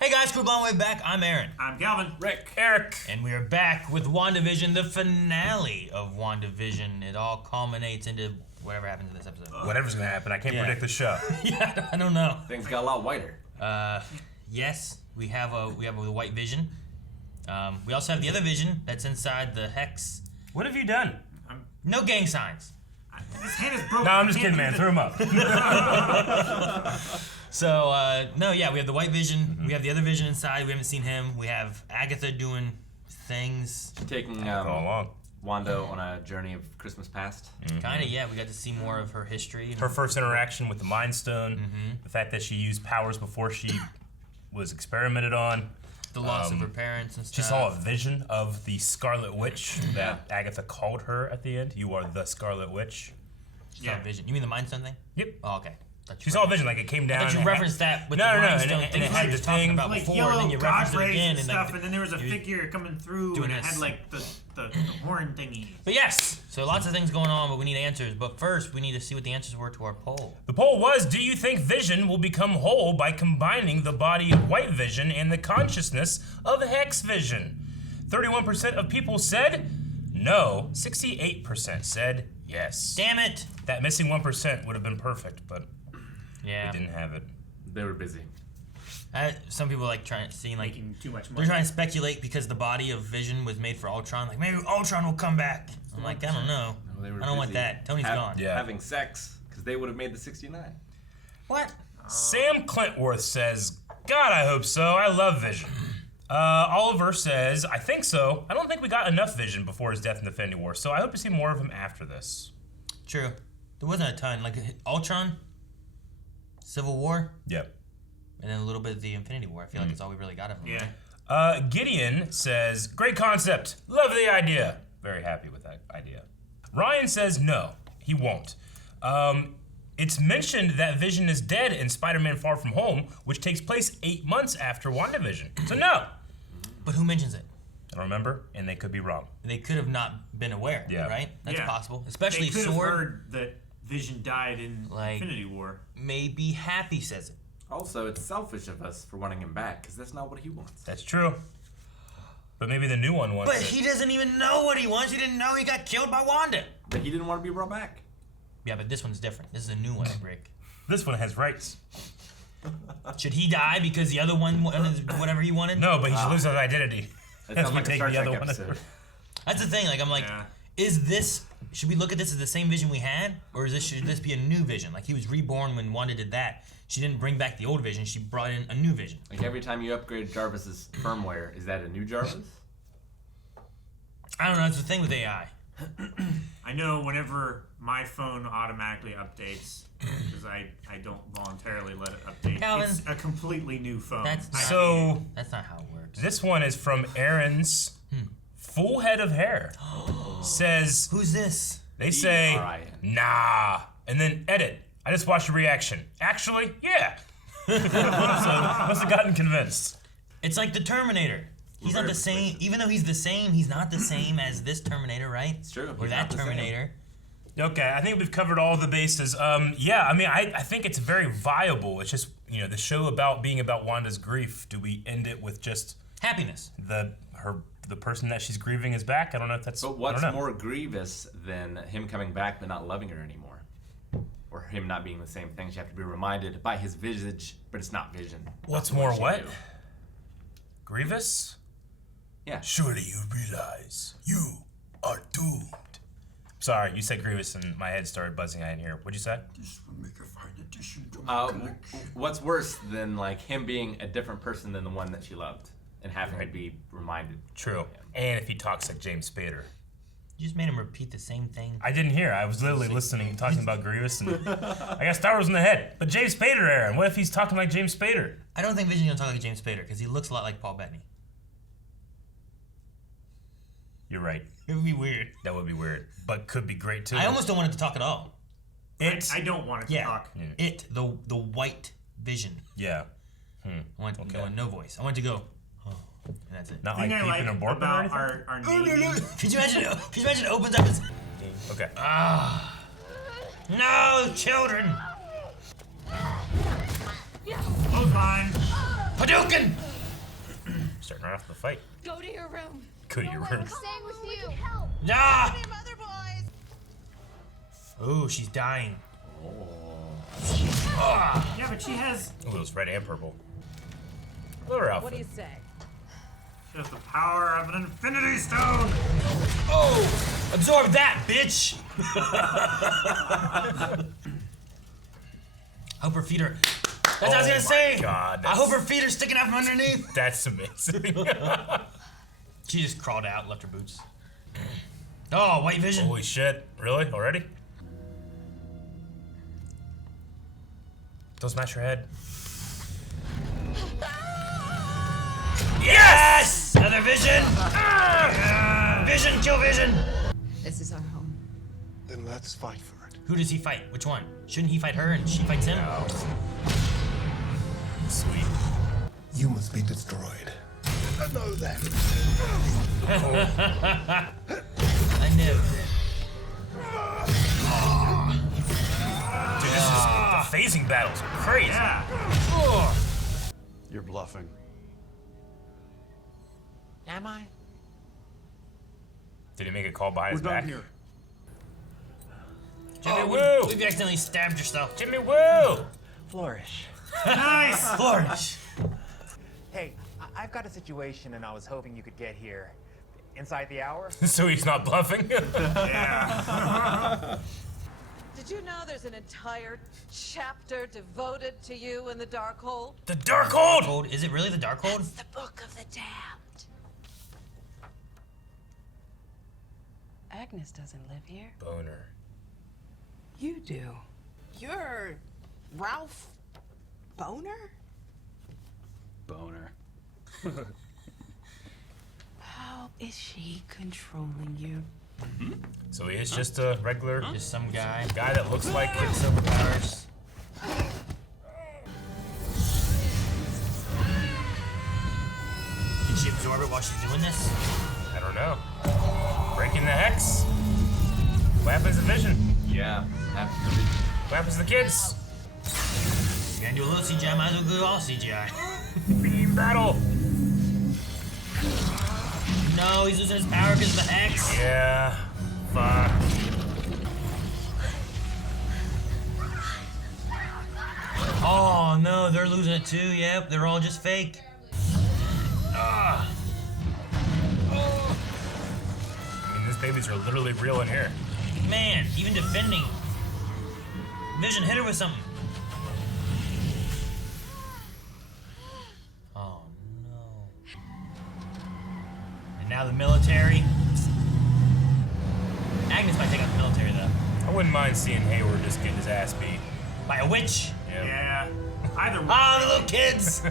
Hey guys, Crew Blonde Way back. I'm Aaron. I'm Calvin. Rick. Eric. And we are back with WandaVision, the finale of WandaVision. It all culminates into whatever happens in this episode. Whatever's gonna happen, I can't predict the show. Yeah, I don't know. Things got a lot whiter. Yes, we have a white vision. We also have the other vision that's inside the hex. What have you done? No gang signs. His hand is broken. No, I'm just kidding, man. Throw him up. So, no, yeah, we have the white vision. We have the other vision inside. We haven't seen him. We have Agatha doing things. Taking Wanda on a journey of Christmas past. Kinda, yeah. We got to see more of her history. Her first interaction with the Mind Stone. The fact that she used powers before she was experimented on. The loss of her parents and stuff. She saw a vision of the Scarlet Witch that Agatha called her at the end. You are the Scarlet Witch. She saw a vision. You mean the Mind Stone thing? Yep. Oh, okay. She saw a vision, like it came down. I thought you referenced that with the Mind Stone thing and it had you the were talking thing about like before, yellow and then you referenced god it rays again, and like, stuff, and then there was a figure coming through doing and it this. had like the horn thingy. But yes, so lots of things going on, but we need answers. But first, we need to see what the answers were to our poll. The poll was, do you think Vision will become whole by combining the body of White Vision and the consciousness of Hex Vision? 31% of people said no, 68% said yes. Damn it! That missing 1% would have been perfect, but Yeah. we didn't have it. They were busy. Some people like seeing like Making too much they're money. trying to speculate because the body of Vision was made for Ultron. Like maybe Ultron will come back. I'm like, I don't know. No, they were I don't want busy that. Tony's gone. Yeah. Having sex, because they would have made the 69. What? Sam Clintworth says, God, I hope so. I love Vision. Oliver says, I think so. I don't think we got enough Vision before his death in Infinity War, so I hope to see more of him after this. True. There wasn't a ton. Like Ultron, Civil War, Yep. and then a little bit of the Infinity War. I feel like that's all we really got of him. Yeah. Gideon says, great concept. Love the idea. Very happy with that idea. Ryan says, no, he won't. It's mentioned that Vision is dead in Spider-Man Far From Home, which takes place 8 months after WandaVision. So no. But who mentions it? I don't remember, and they could be wrong. They could have not been aware, right? That's Yeah. possible. Especially They could have Sword. heard that Vision died in Like- Infinity War. Maybe Happy says it. Also, it's selfish of us for wanting him back, because that's not what he wants. That's true. But maybe the new one wants But it. he doesn't even know what he wants. He didn't know he got killed by Wanda. But he didn't want to be brought back. Yeah, but this one's different. This is a new one, Rick. This one has rights. Should he die because the other one wanted whatever he wanted? No, but he should lose his identity. That As sounds we like a take Star the Trek other one. episode. That's the thing. Like, I'm like, is this? Should we look at this as the same Vision we had, or should this be a new Vision? Like he was reborn when Wanda did that. She didn't bring back the old Vision. She brought in a new Vision. Like every time you upgrade Jarvis's firmware, is that a new Jarvis? I don't know. That's the thing with AI. I know whenever my phone automatically updates, because I don't voluntarily let it update, Calvin, it's a completely new phone. That's not, So that's not how it works. this one is from Aaron's full head of hair. Says, Who's this? they say, E-R-I-N. nah, and then edit. I just watched a reaction. Actually, yeah. So must have gotten convinced. It's like the Terminator. He's not the same. Even though he's the same, he's not the same as this Terminator, right? It's true. Or He's that not the same. Terminator. Okay, I think we've covered all the bases. Yeah, I mean, I think it's very viable. It's just, the show being about Wanda's grief. Do we end it with just Happiness. the person that she's grieving is back? I don't know if that's. But I what's don't know. more grievous than him coming back but not loving her anymore? Or him not being the same thing? You have to be reminded by his visage, but it's not Vision. What's Not more she what? knew. Grievous? Yeah. Surely you realize you are doomed. Sorry, you said grievous and my head started buzzing. I didn't hear. What'd you say? This will make a fine addition to my collection. What's worse than like him being a different person than the one that she loved and having to be reminded? True. And if he talks like James Spader. You just made him repeat the same thing. I didn't hear. I was literally listening and talking about Grievous, and I got Star Wars in the head. But James Spader, Aaron. What if he's talking like James Spader? I don't think Vision's gonna talk like James Spader because he looks a lot like Paul Bettany. You're right. It would be weird. That would be weird, but could be great too. I almost don't want it to talk at all. I don't want it to Yeah. talk. The white Vision. Yeah. I want no voice. I want it to go. Oh, and that's it. Not The like thing I peeping like and borping or about anything? our Navy, Could you imagine? Could you imagine it opens up and Okay. no children. close line. Hadouken! right off the fight. Go to your room. Go to your room. Staying with you. Ah! Your mother boys. Ooh, she's dying. Yeah, but she has Ooh, it was red and purple. Lower outfit. What do you say? the power of an infinity stone. Oh! Absorb that, bitch! I hope her feet are... That's what I was gonna say! God, I hope her feet are sticking out from underneath. That's amazing. She just crawled out, left her boots. Oh, white vision. Holy shit. Really? Already? Don't smash your head. Yes! Another vision! Vision, kill vision! This is our home. Then let's fight for it. Who does he fight? Which one? Shouldn't he fight her and she fights him? No. Sweet. You must be destroyed. I know that. I knew. Dude, this is the phasing battles are crazy. Yeah. You're bluffing. Am I? Did he make a call behind his back? here. Jimmy Woo! We've accidentally stabbed yourself. Jimmy Woo! Flourish. Nice. Flourish. Hey, I've got a situation and I was hoping you could get here. Inside the hour? So he's not bluffing? Yeah. Did you know there's an entire chapter devoted to you in the Darkhold? The Darkhold! Cold. Is it really the Darkhold? It's the Book of the Damned. Agnes doesn't live here. Boner. You do. You're Ralph Boner? Boner. How is she controlling you? So he is just a regular Just some guy. guy that looks like Quicksilver powers. Can she absorb it while she's doing this? I don't know. Breaking the hex. What happens to Vision? Yeah. What happens to the kids? You're gonna do a little CGI, might as well do all CGI. Beam battle. No, he's losing his power because of the X. Yeah. Fuck. Oh no, they're losing it too. Yep, they're all just fake. I mean, these babies are literally real in here. Man, even defending. Vision, hit her with something. Oh no. And now the military. Agnes might take out the military though. I wouldn't mind seeing Hayward just get his ass beat. By a witch. Yeah. Either way. Ah, the little kids.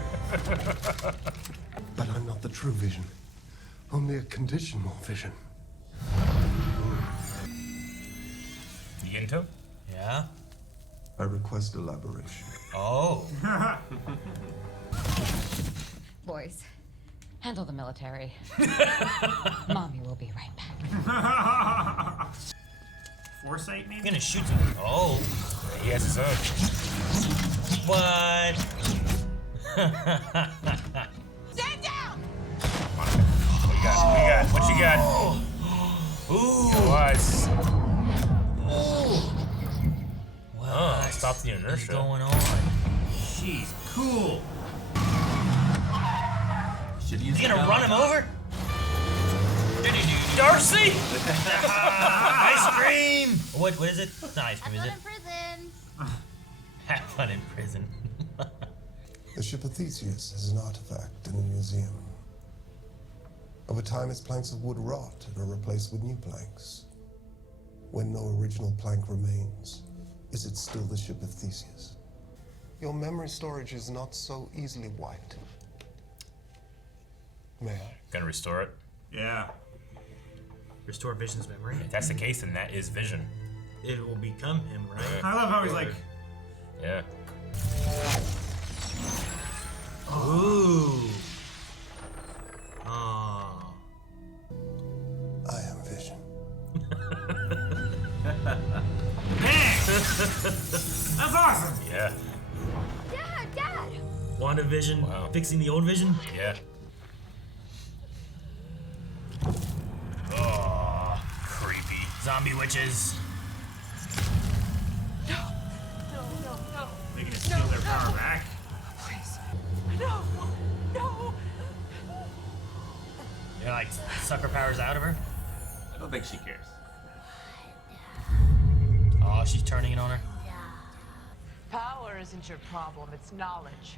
But I'm not the true vision. Only a conditional vision. You get into him? Yeah. I request elaboration. Oh. Boys, handle the military. Mommy will be right back. Foresight, I'm maybe? gonna shoot some. Oh. He has his own. What? Stand down! What you got? What you got? Ooh. Was. What? Oh, stop the What's inertia. going on? She's cool. Should use Is he gonna run him over? Darcy! Ice cream! What is it? It's not ice cream, is it? prison. Have fun in prison. The ship of Theseus is an artifact in a museum. Over time, its planks of wood rot and are replaced with new planks. When no original plank remains, is it still the ship of Theseus? Your memory storage is not so easily wiped. May I? Gonna restore it. Yeah. Restore Vision's memory. If that's the case, then that is Vision. It will become him, right? I love how he's like, Yeah. Ooh. Oh. I am Vision. dang! That's awesome! Yeah. Dad! WandaVision Wow. fixing the old Vision. Yeah. Zombie witches. No. They're gonna steal their power back. Please. No. You know, like, suck her powers out of her? I don't think she cares. Oh, she's turning it on her. Power isn't your problem, it's knowledge.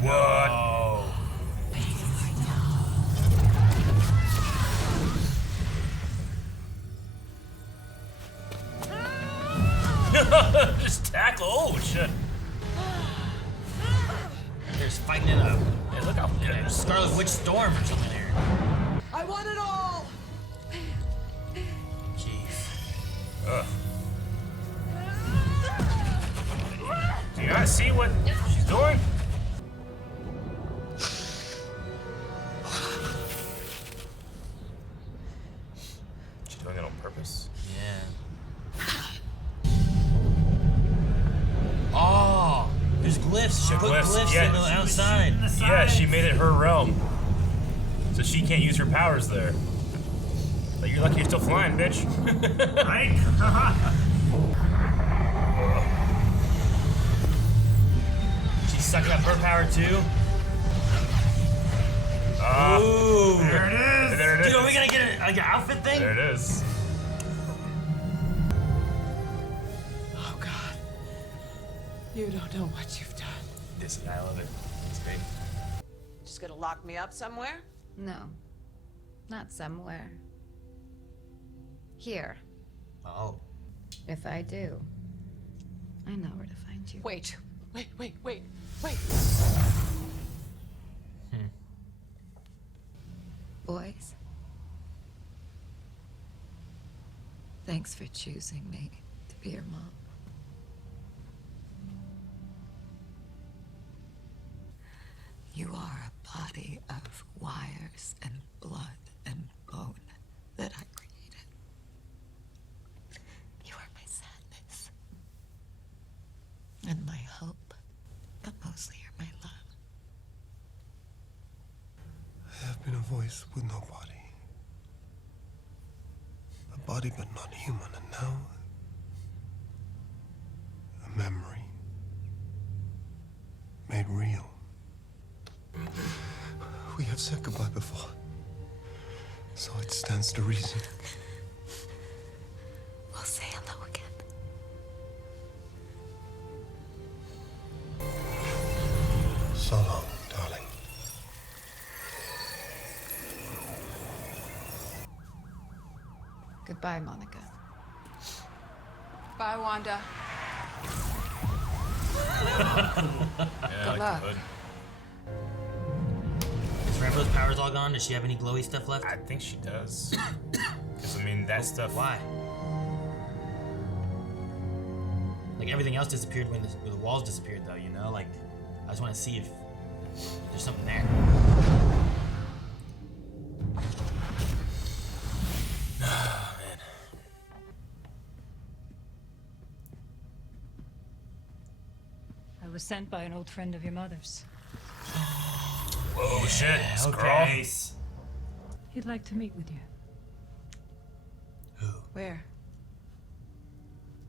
What? Just tackle. Oh shit. They're just fighting it up. Yeah, look how good. There's Scarlet Witch storm or something here. I want it all! Jeez. Ugh. Do you guys see what she's doing? She's doing it on purpose. Yeah. Oh, there's glyphs. She put glyphs yeah. in the outside. Yeah, she made it her realm. So she can't use her powers there. But you're lucky you're still flying, bitch. Right? She's sucking up her power too. Ooh. There it is. There it is. Dude, are we gonna get like an outfit thing? There it is. Oh God. You don't know what you've done. This I love it. It's great. Just gonna lock me up somewhere? No. Not somewhere. Here. Oh. If I do, I know where to find you. Wait. Boys. Thanks for choosing me to be your mom. You are a body of wires and blood and bone that I created. You are my sadness and my hope, but mostly you're my love. I have been a voice with no body. A body but not human, and now a memory made real. We have said goodbye before, so it stands to reason. We'll say hello again. So long, darling. Goodbye, Monica. Bye, Wanda. Good luck. Is Rambeau's powers all gone? Does she have any glowy stuff left? I think she does. Because I mean, that stuff. Why? Like everything else disappeared when the walls disappeared, though. You know, like I just want to see if there's something there. Man. I was sent by an old friend of your mother's. Whoa, shit. Scroll. Nice. He'd like to meet with you. Where?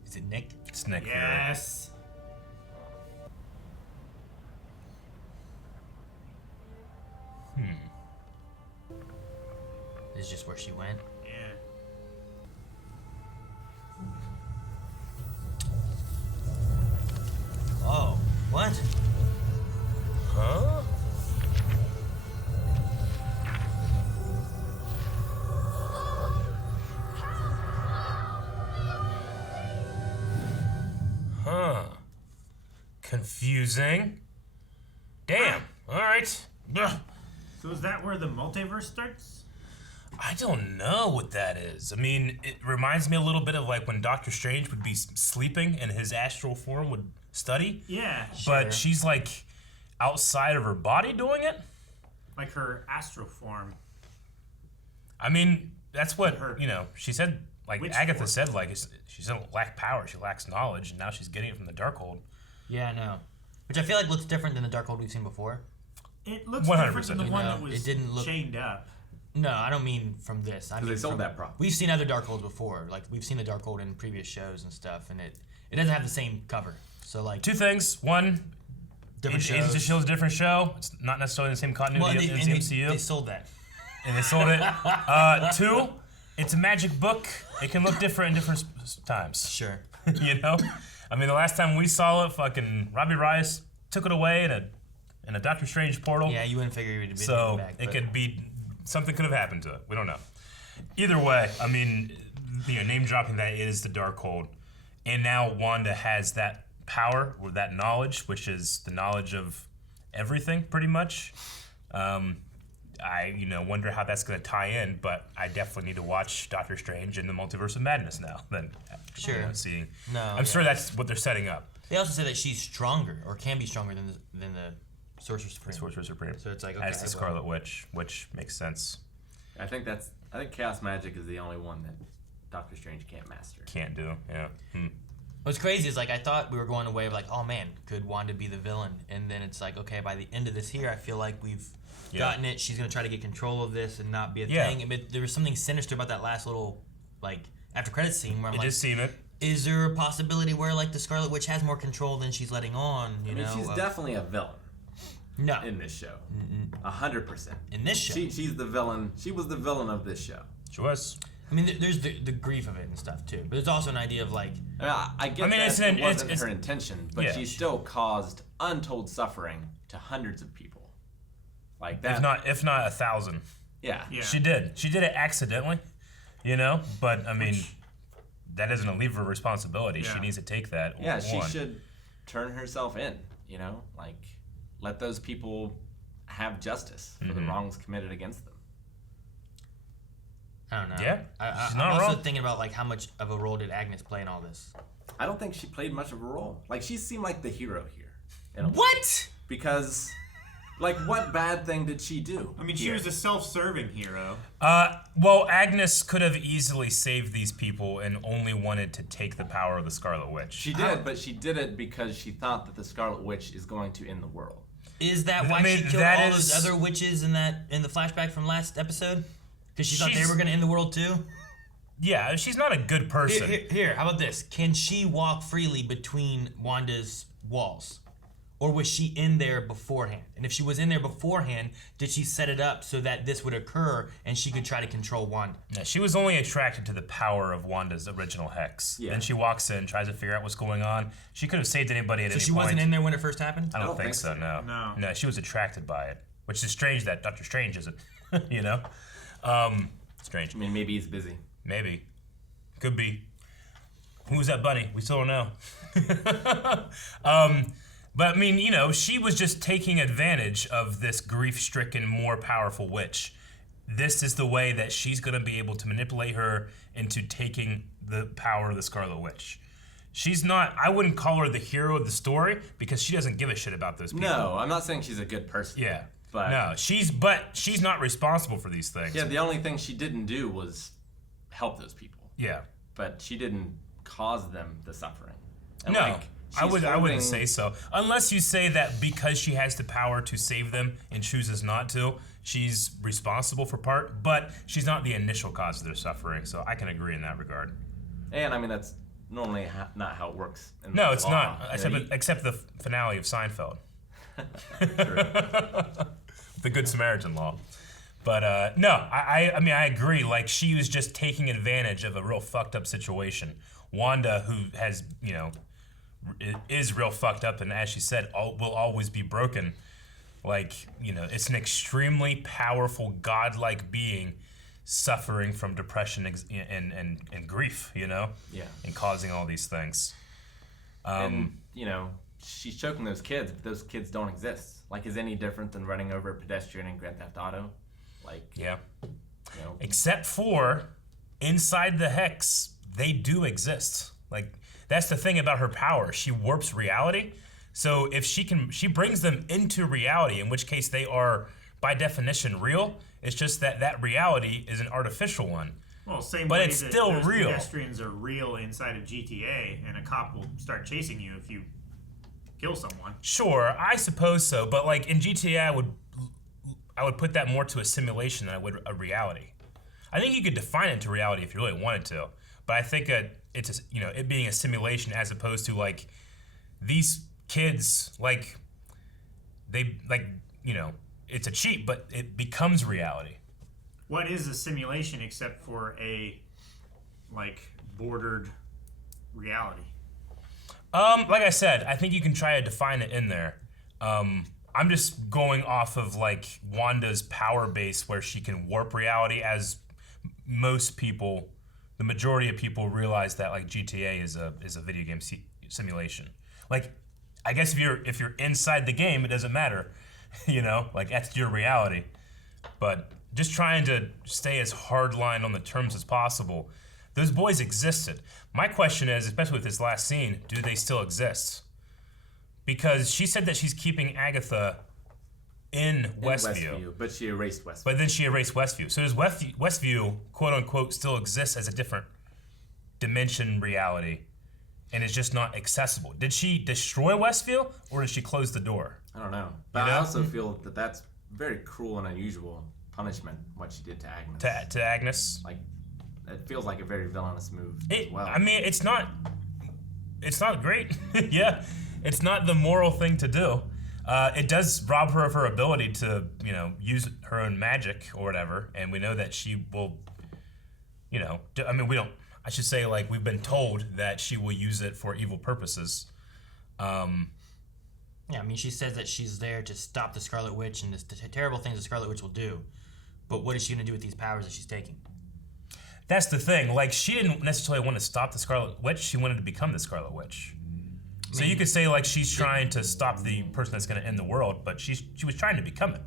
Is it Nick? It's Nick. Yes. This is just where she went. Yeah. Oh, what? Huh? Huh. Confusing. Damn. All right. Ugh. So is that where the multiverse starts? I don't know what that is. I mean, it reminds me a little bit of like when Doctor Strange would be sleeping and his astral form would study. Yeah. But she's like outside of her body doing it. Like her astral form. I mean, that's what Her she said. Like witch Agatha form. said, like she doesn't lack power, she lacks knowledge, and now she's getting it from the Darkhold. Yeah, I know. Which I feel like looks different than the Darkhold we've seen before. It looks 100%, different than the one that it was didn't look- chained up. No, I don't mean from this. I mean they sold from, that prop. We've seen other Darkholds before. Like we've seen the Darkhold in previous shows and stuff, and it doesn't have the same cover. So like two things. One, different Agents shows. of S.H.I.E.L.'s a different show. It's not necessarily the same continuity as the MCU. They sold that. And they sold it. Two, it's a magic book. It can look different in different times. Sure. You know? I mean, the last time we saw it, fucking Robbie Rice took it away in a Doctor Strange portal. Yeah, you wouldn't figure he would be So back. it could be, something could have happened to it. We don't know. Either way, I mean, name dropping that is the Darkhold. And now Wanda has that power or that knowledge, which is the knowledge of everything, pretty much. I wonder how that's going to tie in, but I definitely need to watch Doctor Strange in the Multiverse of Madness now. Then, seeing. No, I'm sure that's what they're setting up. They also say that she's stronger, or can be stronger than the Sorcerer Supreme. Sorcerer Supreme. So it's like, okay, as the Scarlet Witch, which makes sense. I think Chaos Magic is the only one that Doctor Strange can't master. Can't do, yeah. What's crazy is like I thought we were going away of like, oh man, could Wanda be the villain? And then it's like, okay, by the end of this here, I feel like we've gotten it. She's gonna try to get control of this and not be a thing. But there was something sinister about that last little like after credits scene where I'm like, just seen it. Is there a possibility where like the Scarlet Witch has more control than she's letting on? I mean, she's definitely a villain. No. In this show, 100%. In this show, she's the villain. She was the villain of this show. She was. I mean, there's the grief of it and stuff too, but there's also an idea of like. I get that it wasn't her intention, but she still caused untold suffering to hundreds of people. Like that. If not 1,000. Yeah. She did. She did it accidentally, But I mean, that doesn't relieve her responsibility. She needs to take that. Yeah, she should turn herself in. Like let those people have justice for the wrongs committed against them. I don't know. Yeah, I'm also thinking about like how much of a role did Agnes play in all this? I don't think she played much of a role. Like she seemed like the hero here. What? Because, like, what bad thing did she do? I mean, she was a self-serving hero. Well, Agnes could have easily saved these people and only wanted to take the power of the Scarlet Witch. She did, but she did it because she thought that the Scarlet Witch is going to end the world. Is that why she killed all those other witches in the flashback from last episode? Because she thought they were going to end the world too? Yeah, she's not a good person. Here, how about this? Can she walk freely between Wanda's walls? Or was she in there beforehand? And if she was in there beforehand, did she set it up so that this would occur and she could try to control Wanda? Yeah, she was only attracted to the power of Wanda's original hex. Yeah. Then she walks in, tries to figure out what's going on. She could have saved anybody at any point. So she wasn't in there when it first happened? I don't think so, no. No, she was attracted by it. Which is strange that Doctor Strange isn't, Strange. I mean, maybe he's busy. Maybe. Could be. Who's that bunny? We still don't know. But I mean, she was just taking advantage of this grief-stricken, more powerful witch. This is the way that she's going to be able to manipulate her into taking the power of the Scarlet Witch. She's not, I wouldn't call her the hero of the story because she doesn't give a shit about those people. No, I'm not saying she's a good person. Yeah. But no, she's not responsible for these things. Yeah, the only thing she didn't do was help those people. Yeah. But she didn't cause them the suffering. And no. I wouldn't say so. Unless you say that because she has the power to save them and chooses not to, she's responsible for part, but she's not the initial cause of their suffering, so I can agree in that regard. And I mean, that's normally not how it works. No, it's not, except the finale of Seinfeld. The Good Samaritan law. But no, I mean, I agree. Like, she was just taking advantage of a real fucked up situation. Wanda, who has, is real fucked up, and as she said, will always be broken. Like, it's an extremely powerful, godlike being suffering from depression and grief, Yeah. And causing all these things. And, she's choking those kids, but those kids don't exist. Like, is any different than running over a pedestrian in Grand Theft Auto? Like, yeah. Except for inside the hex, they do exist. Like, that's the thing about her power. She warps reality. So if she brings them into reality, in which case they are, by definition, real. It's just that reality is an artificial one. Well, same but way it's that still those real. Pedestrians are real inside of GTA, and a cop will start chasing you if you kill someone. Sure, I suppose so. But like in GTA, I would put that more to a simulation than I would a reality. I think you could define it to reality if you really wanted to, but I think it's it being a simulation as opposed to like these kids it's a cheat, but it becomes reality. What is a simulation except for a bordered reality? Like I said, I think you can try to define it in there. I'm just going off of like Wanda's power base where she can warp reality, as most people, the majority of people realize that like GTA is a video game simulation. Like, I guess if you're inside the game, it doesn't matter, like that's your reality. But just trying to stay as hardline on the terms as possible. Those boys existed. My question is, especially with this last scene, do they still exist? Because she said that she's keeping Agatha in Westview. But she erased Westview. But then she erased Westview. So does Westview, quote unquote, still exist as a different dimension reality, and it's just not accessible? Did she destroy Westview, or did she close the door? I don't know. But I also feel that that's very cruel and unusual punishment, what she did to Agnes. To Agnes? Like, it feels like a very villainous move as well. I mean, it's not great. Yeah, it's not the moral thing to do. It does rob her of her ability to, use her own magic or whatever, and we know that she will, I should say, like, we've been told that she will use it for evil purposes. Yeah, I mean, she says that she's there to stop the Scarlet Witch and the terrible things the Scarlet Witch will do. But what is she going to do with these powers that she's taking? That's the thing. Like, she didn't necessarily want to stop the Scarlet Witch. She wanted to become the Scarlet Witch. So you could say, like, she's trying to stop the person that's going to end the world, but she was trying to become it.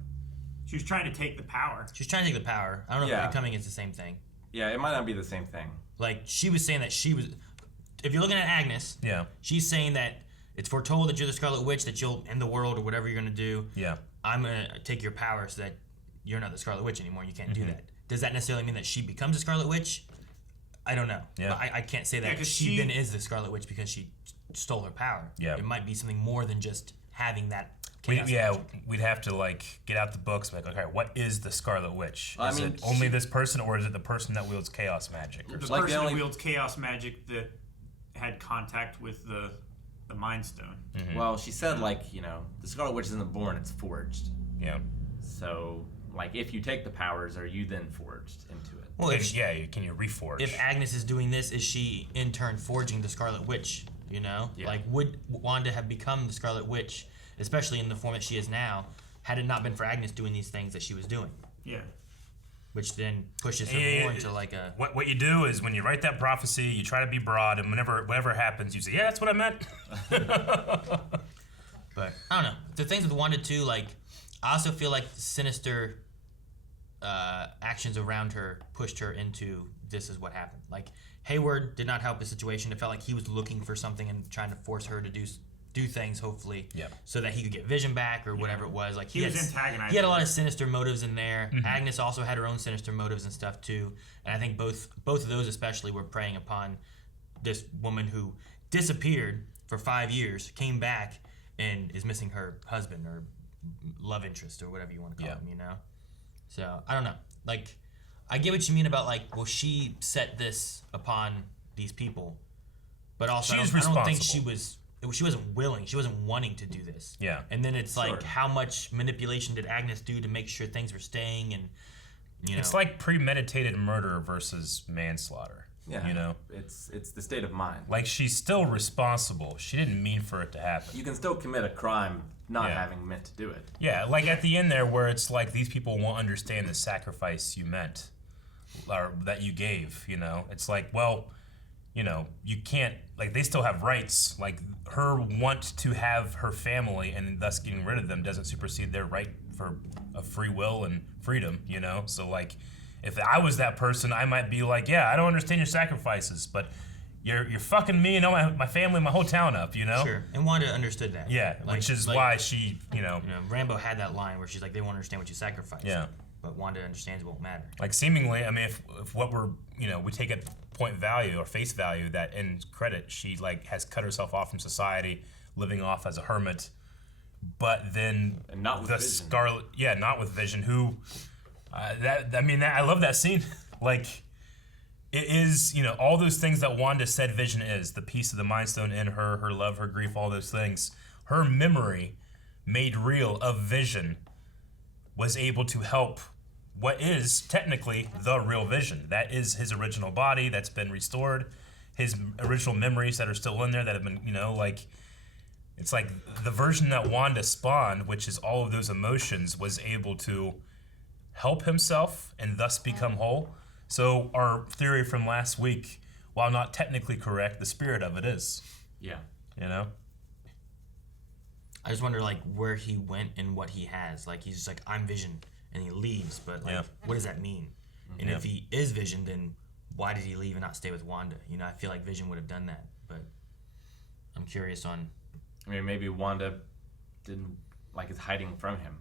She was trying to take the power. She's trying to take the power. I don't know if becoming is the same thing. Yeah, it might not be the same thing. Like, she was saying that she was... If you're looking at Agnes, she's saying that it's foretold that you're the Scarlet Witch, that you'll end the world or whatever you're going to do. Yeah. I'm going to take your power so that you're not the Scarlet Witch anymore. You can't do that. Does that necessarily mean that she becomes a Scarlet Witch? I don't know. Yeah. I can't say that she then is the Scarlet Witch because she stole her power. Yeah. It might be something more than just having that we'd have to, like, get out the books and be like, okay, what is the Scarlet Witch? Is it only this person, or is it the person that wields chaos magic? The person that wields chaos magic that had contact with the Mind Stone. Mm-hmm. Well, she said, like, the Scarlet Witch isn't born, it's forged. Yeah. So, like, if you take the powers, are you then forged into it? Well, can you reforge? If Agnes is doing this, is she in turn forging the Scarlet Witch? Yeah. Like, would Wanda have become the Scarlet Witch, especially in the form that she is now, had it not been for Agnes doing these things that she was doing? Yeah. Which then pushes her more into like a... What you do is when you write that prophecy, you try to be broad, and whatever happens, you say, yeah, that's what I meant. But, I don't know. The things with Wanda, too, like, I also feel like sinister actions around her pushed her into this is what happened. Like, Hayward did not help the situation. It felt like he was looking for something and trying to force her to do things, hopefully, so that he could get Vision back or whatever it was. Like he was antagonizing. He had a lot of sinister motives in there. Mm-hmm. Agnes also had her own sinister motives and stuff too. And I think both of those especially were preying upon this woman who disappeared for 5 years, came back, and is missing her husband or love interest or whatever you want to call him. So I don't know. Like, I get what you mean about like, well, she set this upon these people, but also I don't think she wasn't willing. She wasn't wanting to do this. Yeah. And then it's like, how much manipulation did Agnes do to make sure things were staying? And it's like premeditated murder versus manslaughter. Yeah. It's the state of mind. Like, she's still responsible. She didn't mean for it to happen. You can still commit a crime not having meant to do it. Yeah, like at the end there where it's like these people won't understand the sacrifice you meant or that you gave, It's like, well, you can't, like, they still have rights. Like, her want to have her family and thus getting rid of them doesn't supersede their right for a free will and freedom, So, like, if I was that person, I might be like, yeah, I don't understand your sacrifices, but you're fucking me and all my family, my whole town up, Sure, and Wanda understood that. Yeah, like, which is why she, Rambeau had that line where she's like, they won't understand what you sacrificed. Yeah. But Wanda understands it won't matter. Like, seemingly, I mean, if what we're, we take at point value or face value, that in credit, she, like, has cut herself off from society, living off as a hermit, but then And not with the Vision. Scarlet, not with Vision. Who, I love that scene. Like, it is, all those things that Wanda said Vision is, the piece of the Mind Stone in her, her love, her grief, all those things. Her memory made real of Vision was able to help what is technically the real Vision. That is his original body that's been restored, his original memories that are still in there that have been, it's like the version that Wanda spawned, which is all of those emotions, was able to help himself and thus become whole. So our theory from last week, while not technically correct, the spirit of it is. Yeah. I just wonder, like, where he went and what he has. Like, he's just like, I'm Vision, and he leaves, but, like, what does that mean? And if he is Vision, then why did he leave and not stay with Wanda? I feel like Vision would have done that, but I'm curious on... I mean, maybe Wanda didn't, is hiding from him.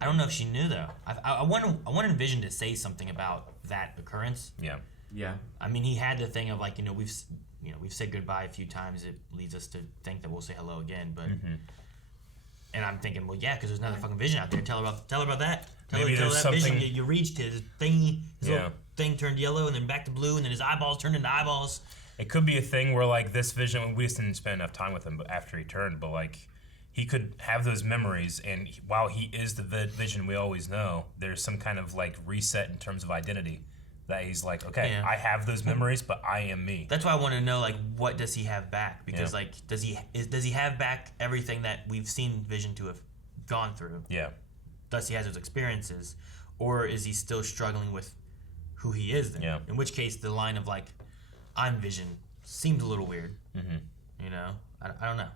I don't know if she knew, though. I wanted Vision to say something about that occurrence. Yeah. I mean, he had the thing of, like, we've said goodbye a few times. It leads us to think that we'll say hello again, but... And I'm thinking, well, yeah, because there's another fucking Vision out there. Tell her about that. Tell her that something... Vision you reached his thingy. His little thing turned yellow and then back to blue and then his eyeballs turned into eyeballs. It could be a thing where, like, this Vision, we just didn't spend enough time with him after he turned, but, like, he could have those memories, and while he is the Vision we always know, there's some kind of, like, reset in terms of identity. That he's like, okay, I have those memories, but I am me. That's why I want to know, like, what does he have back? Because, like, does he have back everything that we've seen Vision to have gone through? Yeah. Thus he has those experiences, or is he still struggling with who he is then? Yeah. In which case, the line of, like, I'm Vision seems a little weird. I don't know.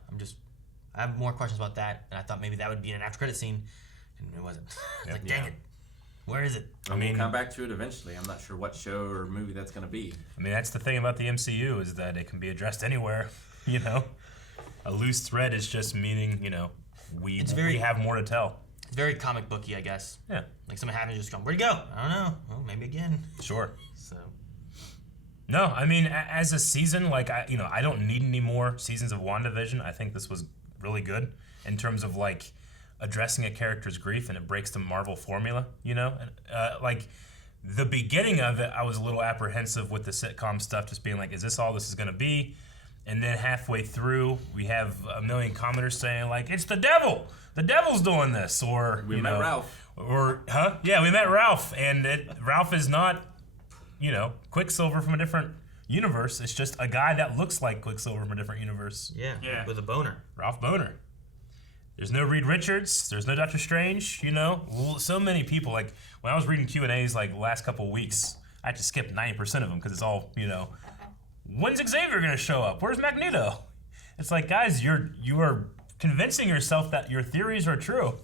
I have more questions about that, and I thought maybe that would be in an after credit scene, and it wasn't. It's like, dang it. Where is it? We'll come back to it eventually. I'm not sure what show or movie that's going to be. I mean, that's the thing about the MCU is that it can be addressed anywhere, A loose thread is just meaning, we have more to tell. It's very comic booky, I guess. Yeah. Like something happens, just come, where'd he go? I don't know. Well, maybe again. Sure. So. No, I mean, as a season, like, I don't need any more seasons of WandaVision. I think this was really good in terms of, like, addressing a character's grief, and it breaks the Marvel formula, like the beginning of it, I was a little apprehensive with the sitcom stuff, just being like, is this all this is going to be? And then halfway through, we have a million commenters saying, like, it's the devil's doing this, or we met Ralph, or we met Ralph, and Ralph is not Quicksilver from a different universe. It's just a guy that looks like Quicksilver from a different universe. Yeah. With a boner. Ralph Boner. There's no Reed Richards. There's no Doctor Strange. So many people. Like, when I was reading Q&As, like, the last couple of weeks, I had to skip 90% of them because it's all, when's Xavier going to show up? Where's Magneto? It's like, guys, you are convincing yourself that your theories are true,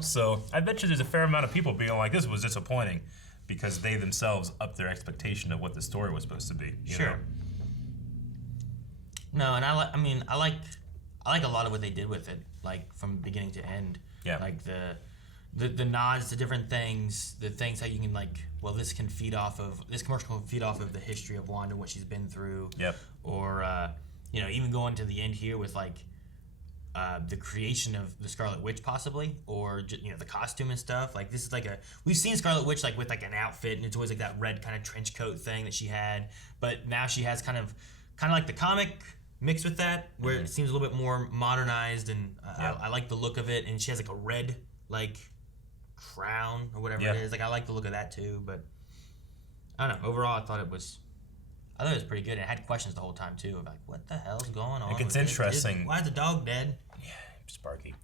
So I bet you there's a fair amount of people being like, this was disappointing because they themselves upped their expectation of what the story was supposed to be. You know? No, and I like a lot of what they did with it, like from beginning to end. Yeah. Like the nods to different things, the things how you can this commercial can feed off of the history of Wanda, what she's been through. Yep. Or even going to the end here with the creation of the Scarlet Witch possibly, or the costume and stuff. Like, this is we've seen Scarlet Witch with an outfit, and it's always like that red kind of trench coat thing that she had, but now she has kind of like the comic mixed with that, where it seems a little bit more modernized, and I like the look of it, and she has a red crown or whatever it is. I like the look of that too, but I don't know. Overall, I thought it was pretty good. And it had questions the whole time too, of what the hell's going on? It's interesting. Why is the dog dead? Yeah, Sparky.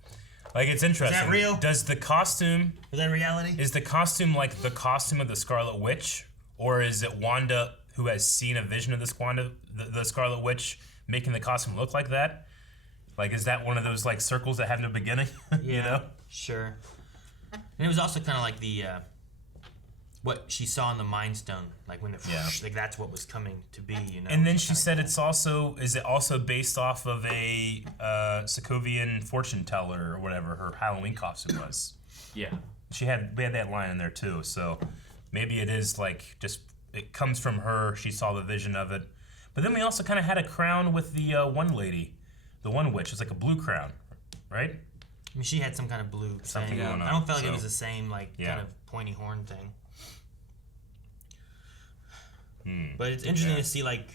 It's interesting. Is that real? Does the costume... Is that reality? Is the costume like the costume of the Scarlet Witch? Or is it Wanda who has seen a vision of this the Scarlet Witch making the costume look like that? Is that one of those circles that have no beginning? Yeah, sure. And it was also kind of like the... what she saw in the Mind Stone, when that's what was coming to be, And then she said is it also based off of a Sokovian fortune teller or whatever her Halloween costume was? Yeah. We had that line in there too, so maybe it is it comes from her, she saw the vision of it. But then we also kind of had a crown with the one lady, the one witch. It's like a blue crown. right? I mean, she had some kind of blue Something thing. going on, I don't feel like so- it was the same kind of pointy horn thing. But it's interesting to see like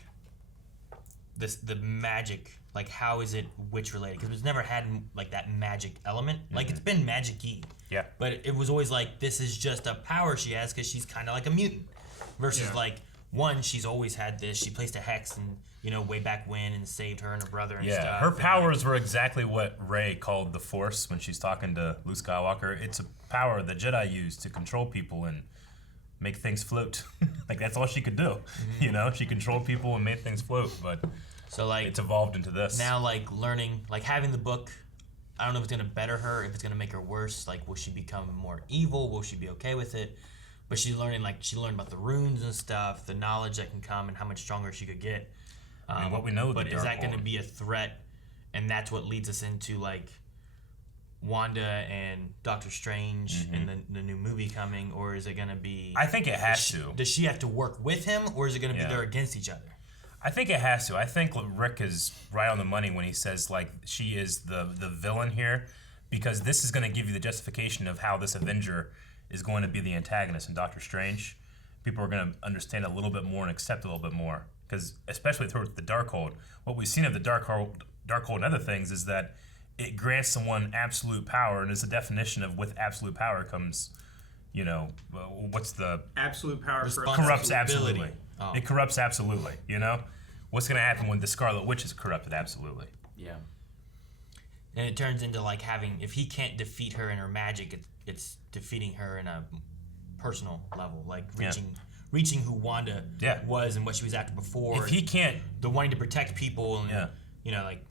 the magic, like how is it witch related? Because it's never had like that magic element. Like it's been magic-y. Yeah. But it was always like this is just a power she has because she's kind of like a mutant. Versus like one, she's always had this. She placed a hex and way back when and saved her and her brother and stuff. Her powers were exactly what Rey called the Force when she's talking to Luke Skywalker. It's a power the Jedi use to control people and make things float. Like that's all she could do. She controlled people and made things float. But so like it's evolved into this. Now like learning, like having the book, I don't know if it's gonna better her, if it's gonna make her worse. Like will she become more evil? Will she be okay with it? But she's learning, like she learned about the runes and stuff, the knowledge that can come and how much stronger she could get. I mean, what we know. But is that going to be a threat? And that's what leads us into like Wanda and Doctor Strange and the new movie coming, or is it going to be? I think it has to. Does she have to work with him, or is it going to be they're against each other? I think it has to. I think Rick is right on the money when he says like she is the villain here, because this is going to give you the justification of how this Avenger is going to be the antagonist in Doctor Strange. People are going to understand a little bit more and accept a little bit more, because especially through the Darkhold, what we've seen of the Darkhold and other things is that it grants someone absolute power, and it's a definition of with absolute power comes, what's the absolute power corrupts absolutely. Oh. It corrupts absolutely. What's going to happen when the Scarlet Witch is corrupted absolutely? Yeah. And it turns into like having, if he can't defeat her in her magic, it's defeating her in a personal level, like reaching who Wanda was and what she was after before. If he can't, the wanting to protect people, and like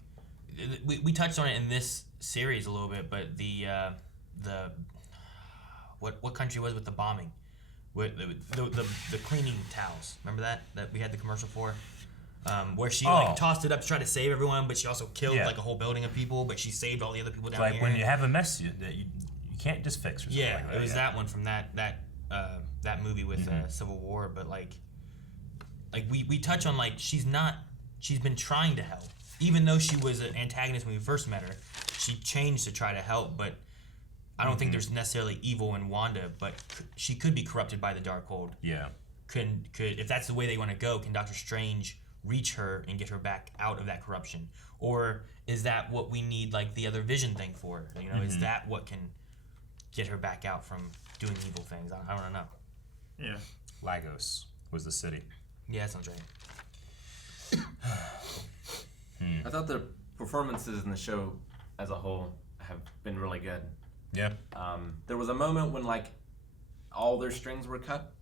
we touched on it in this series a little bit, but the what country was with the bombing, with the cleaning towels? Remember that we had the commercial for. Where she like tossed it up to try to save everyone, but she also killed like a whole building of people, but she saved all the other people down like here. When you have a mess that you can't just fix. Or something like that. It was that one from that movie with Civil War, but like we touch on like she's been trying to help, even though she was an antagonist when we first met her. She changed to try to help, but I don't think there's necessarily evil in Wanda, but she could be corrupted by the Darkhold. Yeah. Could if that's the way they want to go, can Doctor Strange reach her and get her back out of that corruption? Or is that what we need like the other Vision thing for? Is that what can get her back out from doing evil things? I don't know. Yeah. Lagos was the city. Yeah, that sounds right. I thought the performances in the show as a whole have been really good. Yeah. There was a moment when like all their strings were cut.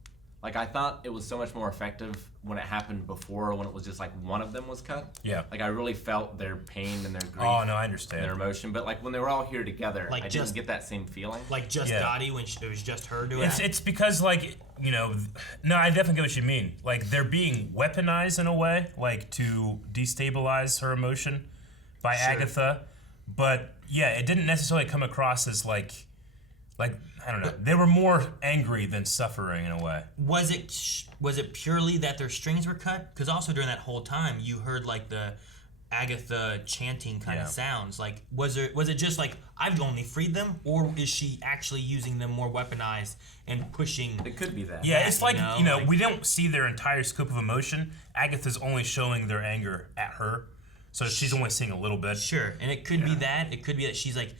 Like I thought it was so much more effective when it happened before, when it was just like one of them was cut. Yeah. Like I really felt their pain and their grief. Oh no, I understand. And their emotion, but like when they were all here together, Like I didn't get that same feeling. Like Dottie when it was just her doing it. It's because like no, I definitely get what you mean. Like they're being weaponized in a way, like to destabilize her emotion by Agatha, but yeah, it didn't necessarily come across as like I don't know. They were more angry than suffering in a way. Was it purely that their strings were cut? Because also during that whole time, you heard like the Agatha chanting kind of sounds. Like, was it just like I've only freed them, or is she actually using them more weaponized and pushing? It could be that. Yeah, it's like like, we don't see their entire scope of emotion. Agatha's only showing their anger at her, so she's only seeing a little bit. Sure, and it could be that. It could be that she's like,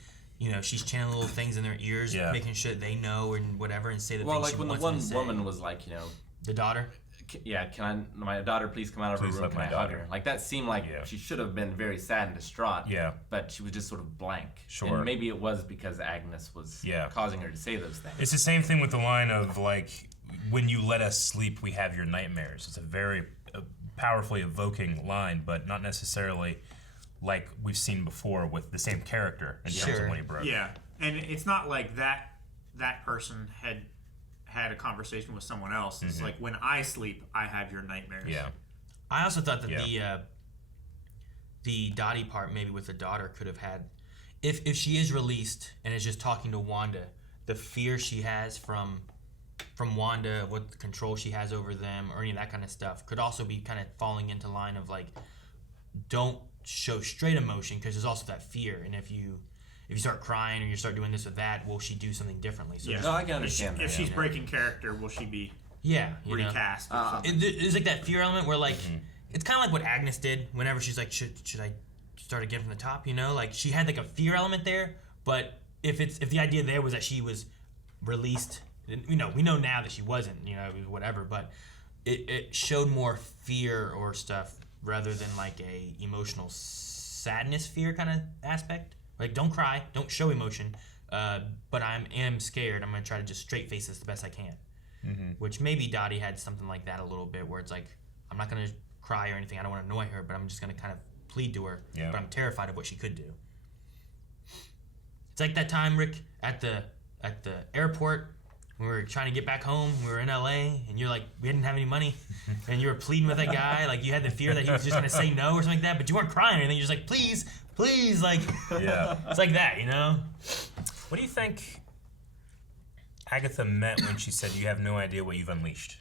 she's channeling little things in their ears, making sure they know and whatever, and say the things she wants them to say. Well, like when the one woman was like, the daughter. Yeah, my daughter please come out of her room? Can I hug her? Like that seemed like she should have been very sad and distraught. Yeah. But she was just sort of blank. Sure. And maybe it was because Agnes was causing her to say those things. It's the same thing with the line of like, when you let us sleep, we have your nightmares. It's a very powerfully evoking line, but not necessarily like we've seen before with the same character in terms of when he broke. Yeah, and it's not like that person had a conversation with someone else. It's like when I sleep, I have your nightmares. Yeah. I also thought that the Dottie part maybe with the daughter could have had, if she is released and is just talking to Wanda, the fear she has from Wanda, what control she has over them, or any of that kind of stuff, could also be kind of falling into line of like, don't show straight emotion because there's also that fear, and if you if you start crying or you start doing this or that, will she do something differently? So No, I can understand that. If she's breaking character, will she be recast? There's like that fear element where like it's kind of like what Agnes did whenever she's like, should I start again from the top? You know, like she had like a fear element there, but if the idea there was that she was released, we know now that she wasn't. You know, it was whatever, but it showed more fear or stuff rather than like a emotional sadness fear kind of aspect. Like, don't cry, don't show emotion, but I am scared. I'm gonna try to just straight face this the best I can. Which maybe Dottie had something like that a little bit, where it's like, I'm not gonna cry or anything. I don't want to annoy her, but I'm just gonna kind of plead to her. Yeah. But I'm terrified of what she could do. It's like that time, Rick, at the airport. We were trying to get back home. We were in LA, and you're like, we didn't have any money, and you were pleading with that guy. Like, you had the fear that he was just gonna say no or something like that, but you weren't crying or anything. You're just like, please, like, Yeah. It's like that, you know. What do you think Agatha meant when she said you have no idea what you've unleashed?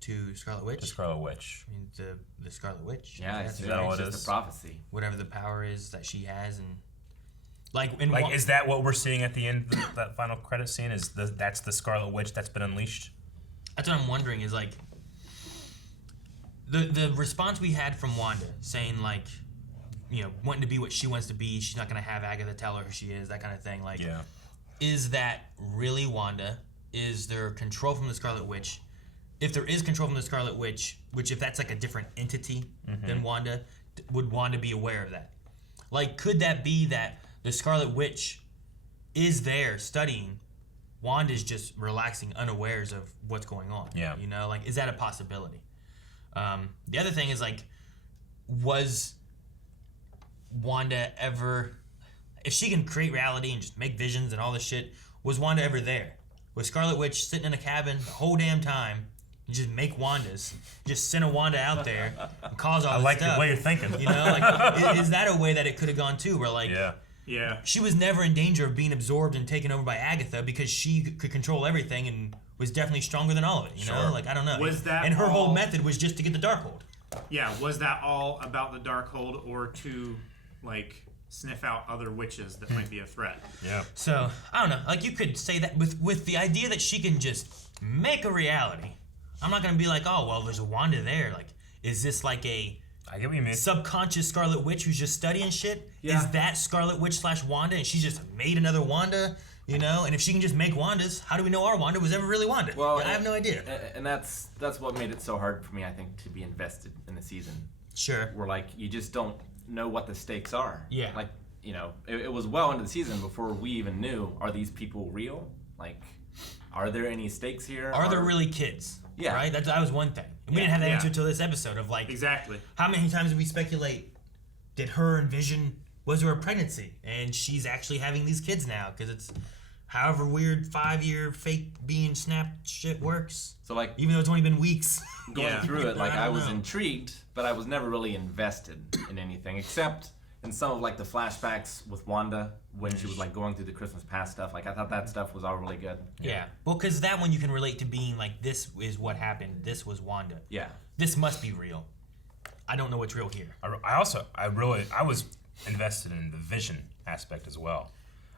To Scarlet Witch. To Scarlet Witch. I mean, the Scarlet Witch. Yeah, That's it's that all it just is? a prophecy. whatever the power is that she has, and is that what we're seeing at the end of that final credit scene? That's the Scarlet Witch that's been unleashed? That's what I'm wondering. Is like the response we had from Wanda saying like, you know, wanting to be what she wants to be. She's not gonna have Agatha tell her who she is. That kind of thing. Like, Yeah. is that really Wanda? Is there control from the Scarlet Witch? If there is control from the Scarlet Witch, which if that's like a different entity than Wanda, would Wanda be aware of that? Like, could that be that the Scarlet Witch is there studying, Wanda's just relaxing, unawares of what's going on? Yeah. You know, like, is that a possibility? The other thing is, like, was Wanda ever, if she can create reality and just make visions and all this shit, was Wanda ever there? Was Scarlet Witch sitting in a cabin the whole damn time and just make Wandas, just send a Wanda out there and cause all this like stuff? the way you're thinking. You know, like, is that a way that it could have gone too? Where like, Yeah. she was never in danger of being absorbed and taken over by Agatha because she could control everything and was definitely stronger than all of it. You know, like, I don't know. Was that and her whole all- method was just to get the Darkhold. Yeah, was that all about the Darkhold, or to like sniff out other witches that might be a threat? Yeah. So I don't know. Like, you could say that with the idea that she can just make a reality. I'm not gonna be like, oh well, there's a Wanda there. Like, is this like a I get what you mean. subconscious Scarlet Witch who's just studying shit? Yeah. Is that Scarlet Witch / Wanda, and she's just made another Wanda? You know, and if she can just make Wandas, how do we know our Wanda was ever really Wanda? Well, I have no idea. And that's what made it so hard for me, I think, to be invested in the season. Sure. Where like you just don't know what the stakes are. Yeah. Like, you know, it was well into the season before we even knew, are these people real? Like, are there any stakes here? Are there really kids? Yeah. Right? That was one thing. And we didn't have that answer until this episode of like, Exactly. how many times did we speculate, did her and Vision, was there a pregnancy? And she's actually having these kids now because it's however weird 5-year fake being snapped shit works. So like, even though it's only been weeks. going through it, like I was know. intrigued, but I was never really invested in anything except in some of like the flashbacks with Wanda when she was like going through the Christmas past stuff. Like I thought that stuff was all really good. Yeah. Well, because that one you can relate to being like, this is what happened. This was Wanda. Yeah. This must be real. I don't know what's real here. I was invested in the Vision aspect as well,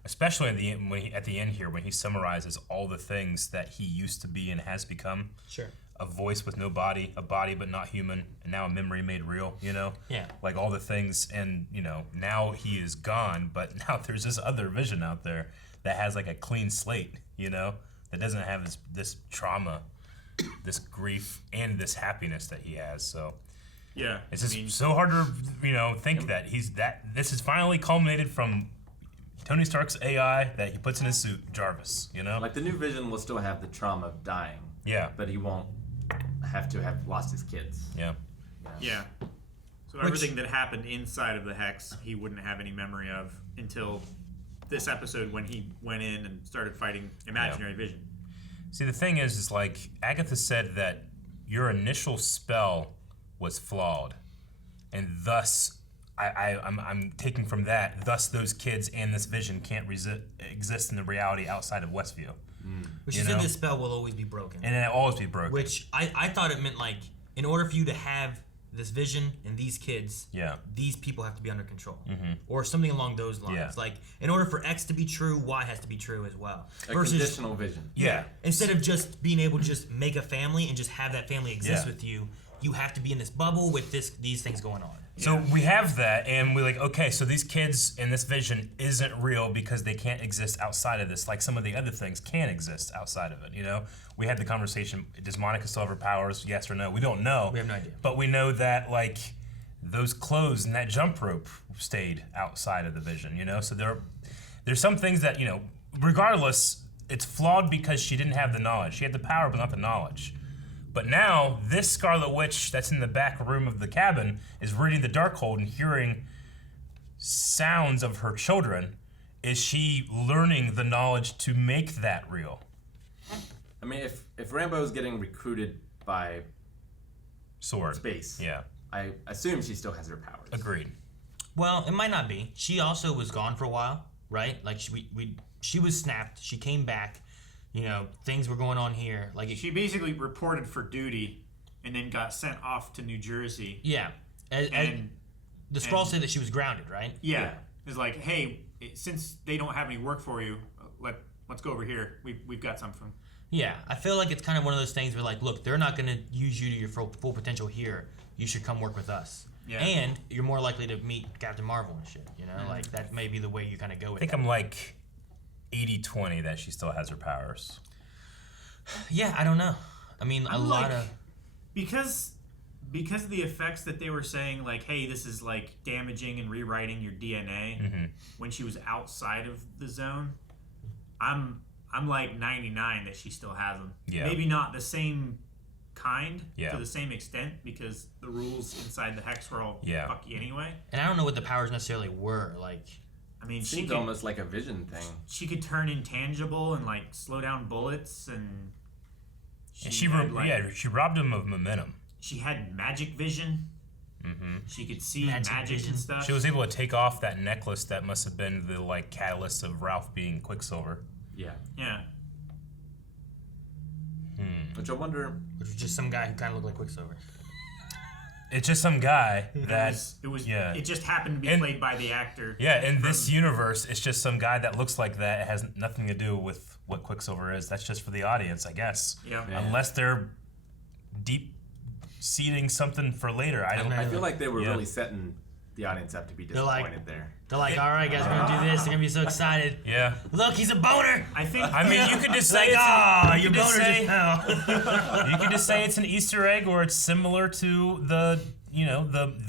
especially at the end, at the end here when he summarizes all the things that he used to be and has become. Sure. A voice with no body, a body but not human, and now a memory made real, you know? Yeah. Like all the things, and, you know, now he is gone, but now there's this other Vision out there that has like a clean slate, you know? That doesn't have this trauma, this grief, and this happiness that he has, so. Yeah. It's just so hard to, you know, think that this is finally culminated from Tony Stark's AI that he puts in his suit, Jarvis, you know? Like the new Vision will still have the trauma of dying. Yeah. But he won't have to have lost his kids. Yeah. Yeah. So everything that happened inside of the Hex, he wouldn't have any memory of until this episode when he went in and started fighting imaginary Vision. See, the thing is like Agatha said that your initial spell was flawed, and thus I'm taking from that. Thus, those kids and this Vision can't exist in the reality outside of Westview. Which is that this spell will always be broken. And it'll always be broken. Which I thought it meant like, in order for you to have this Vision and these kids, these people have to be under control, or something along those lines. Yeah. Like, in order for X to be true, Y has to be true as well. Versus, conditional vision. Yeah. Instead of just being able to just make a family and just have that family exist with you, you have to be in this bubble with these things going on. So we have that, and we're like, okay, so these kids in this Vision isn't real because they can't exist outside of this, like some of the other things can exist outside of it, you know? We had the conversation, does Monica still have her powers, yes or no? We don't know. We have no idea. But we know that, like, those clothes and that jump rope stayed outside of the Vision, you know? So there's some things that, you know, regardless, it's flawed because she didn't have the knowledge. She had the power, but not the knowledge. But now, this Scarlet Witch that's in the back room of the cabin is reading the Darkhold and hearing sounds of her children. Is she learning the knowledge to make that real? I mean, if Rambeau is getting recruited by Sword. Space, I assume she still has her powers. Agreed. Well, it might not be. She also was gone for a while, right? Like, she was snapped. She came back. You know, things were going on here. Like, she basically reported for duty and then got sent off to New Jersey. Yeah. And the Skrulls say that she was grounded, right? Yeah. It's like, hey, since they don't have any work for you, let's go over here. We've got something. Yeah. I feel like it's kind of one of those things where, like, look, they're not going to use you to your full potential here. You should come work with us. Yeah. And you're more likely to meet Captain Marvel and shit, you know? Mm-hmm. Like, that may be the way you kind of go with it. I think I'm like 80-20 that she still has her powers. Yeah, I don't know. I mean, a lot of... Because of the effects that they were saying, like, hey, this is, like, damaging and rewriting your DNA, when she was outside of the zone, I'm like 99 that she still has them. Yeah. Maybe not the same kind to the same extent, because the rules inside the Hex were all fucky anyway. And I don't know what the powers necessarily were, like... I mean, she could, almost like a Vision thing. She could turn intangible and like slow down bullets, and she robbed him of momentum. She had magic vision. Mm-hmm. She could see magic and stuff. She was able to take off that necklace that must have been the like catalyst of Ralph being Quicksilver. Yeah. Which I wonder. Which was just some guy who kind of looked like Quicksilver. It's just some guy that it just happened to be played by the actor. Yeah, in this universe, it's just some guy that looks like that. It has nothing to do with what Quicksilver is. That's just for the audience, I guess. Yeah. Unless they're deep seeding something for later. I feel like they were really setting the audience up to be disappointed there. They're like, all right, guys, we're gonna do this. They're gonna be so excited. Yeah. Look, he's a boner. I mean, you could just say your boner just fell. You could just say it's an Easter egg, or it's similar to the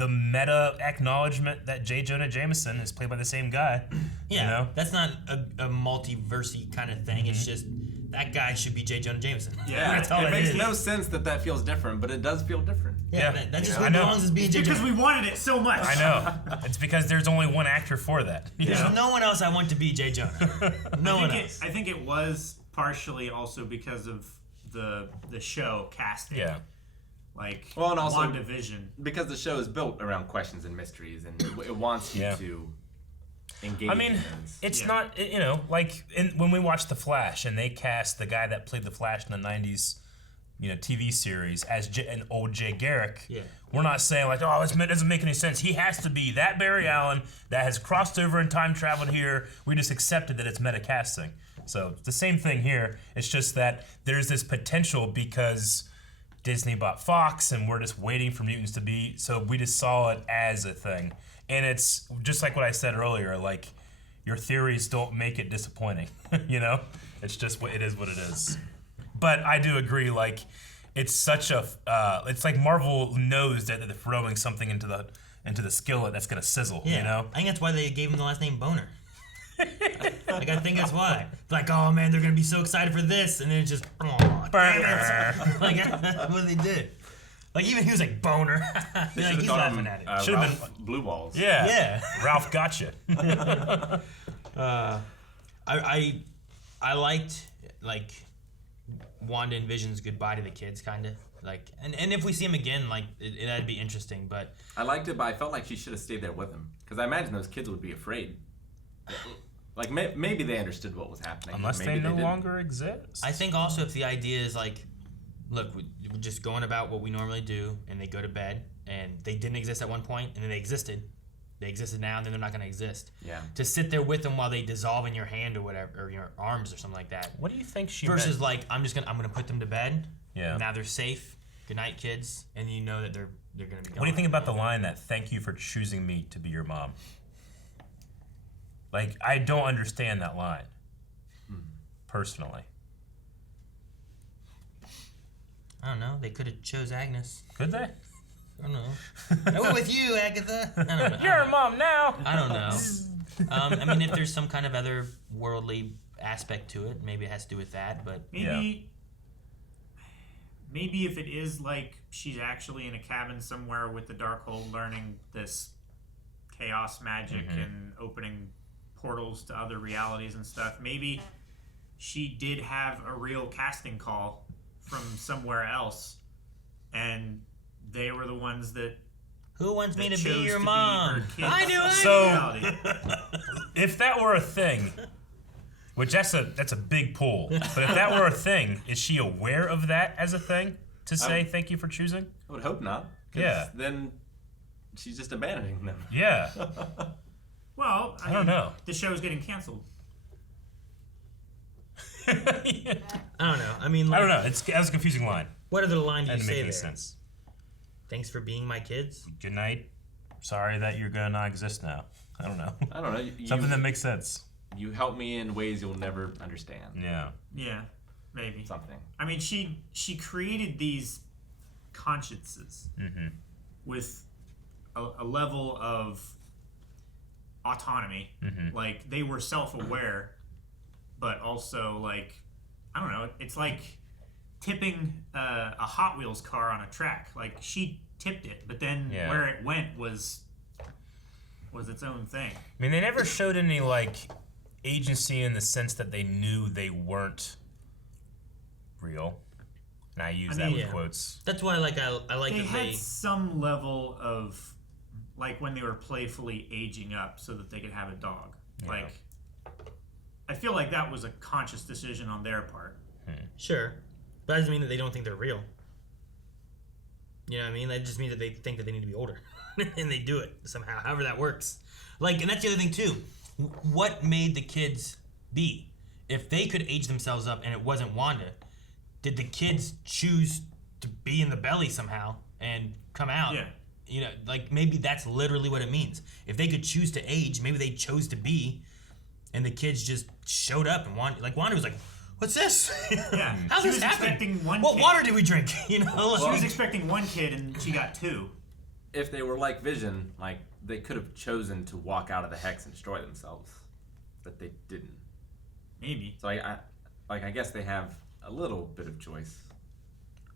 meta acknowledgement that J. Jonah Jameson is played by the same guy. Yeah. You know? That's not a multiversy kind of thing. It's just that guy should be J. Jonah Jameson. Yeah. That's all it makes no sense that feels different, but it does feel different. Yeah. That just belongs as being J. Jonah. Because we wanted it so much. I know. It's because there's only one actor for that. There's no one else I want to be J. Jonah. No one else. I think it was partially also because of the show casting. Yeah. Like, well, and also WandaVision. Because the show is built around questions and mysteries, and it wants you to engage. I mean, it's not, like when we watched The Flash and they cast the guy that played The Flash in the 90s, TV series as an old Jay Garrick. Yeah. We're not saying like, oh, it doesn't make any sense. He has to be that Barry Allen that has crossed over and time traveled here. We just accepted that it's meta casting. So it's the same thing here. It's just that there's this potential because Disney bought Fox, and we're just waiting for mutants to be. So we just saw it as a thing, and it's just like what I said earlier. Like, your theories don't make it disappointing. It's just what it is. What it is. But I do agree. Like, it's such a. It's like Marvel knows that they're throwing something into the skillet that's gonna sizzle. Yeah. I think that's why they gave him the last name Boner. Like, I think that's why. Like, oh man, they're gonna be so excited for this, and then it just like that's what they did. Like, even he was like Boner. Like, he's laughing at it. Should have been Blue Balls. Yeah. Ralph gotcha. I liked like Wanda and Vision's goodbye to the kids, kind of like, and if we see him again, like that'd be interesting. But I liked it, but I felt like she should have stayed there with him, because I imagine those kids would be afraid. Like, maybe they understood what was happening. Unless they no longer exist. I think also if the idea is like look, we're just going about what we normally do, and they go to bed, and they didn't exist at one point, and then they existed. They existed now, and then they're not going to exist. Yeah. To sit there with them while they dissolve in your hand or whatever, or your arms or something like that. What do you think she versus meant? like I'm gonna put them to bed. Yeah. Now they're safe. Good night, kids, and you know that they're gonna be gone. What do you think about the line that "Thank you for choosing me to be your mom"? Like, I don't understand that line personally. I don't know. They could have chose Agnes. Could they? I don't know. I went with you, Agatha. I don't know. You're a mom now. I don't know. I mean, if there's some kind of other worldly aspect to it, maybe it has to do with that. But maybe if it is like she's actually in a cabin somewhere with the Darkhold, learning this chaos magic and opening portals to other realities and stuff. Maybe she did have a real casting call from somewhere else, and they were the ones that. Who wants me to be your be mom? I do it. So, if that were a thing, which that's a big pull, but if that were a thing, is she aware of that as a thing to say thank you for choosing? I would hope not. Yeah. Then she's just abandoning them. Yeah. Well, I don't know. The show's getting canceled. I don't know. I mean, I don't know. That was a confusing line. What other line do you Doesn't say make any there? sense. Thanks for being my kids. Good night. Sorry that you're gonna not exist now. I don't know. I don't know. Something that makes sense. You help me in ways you'll never understand. Yeah. Yeah, maybe. Something. I mean, she created these consciences with a level of autonomy. Like, they were self-aware, but also, like, I don't know, it's like tipping a Hot Wheels car on a track. Like, she tipped it, but then where it went was its own thing. I mean, they never showed any, like, agency in the sense that they knew they weren't real. And I use that with quotes. That's why, like, I like They that had some level of, like, when they were playfully aging up so that they could have a dog. Yeah. Like, I feel like that was a conscious decision on their part. Sure. But that doesn't mean that they don't think they're real. You know what I mean? That just means that they think that they need to be older. And they do it somehow, however that works. Like, and that's the other thing, too. What made the kids be? If they could age themselves up and it wasn't Wanda, did the kids choose to be in the belly somehow and come out? Yeah. You know, like, maybe that's literally what it means. If they could choose to age, maybe they chose to be, and the kids just showed up and Wanda was like, what's this? Yeah. How's She this was happen? expecting one What kid. water did we drink? You know, She was expecting one kid and she got two. If they were like Vision, like, they could have chosen to walk out of the hex and destroy themselves, but they didn't. Maybe. So I guess they have a little bit of choice.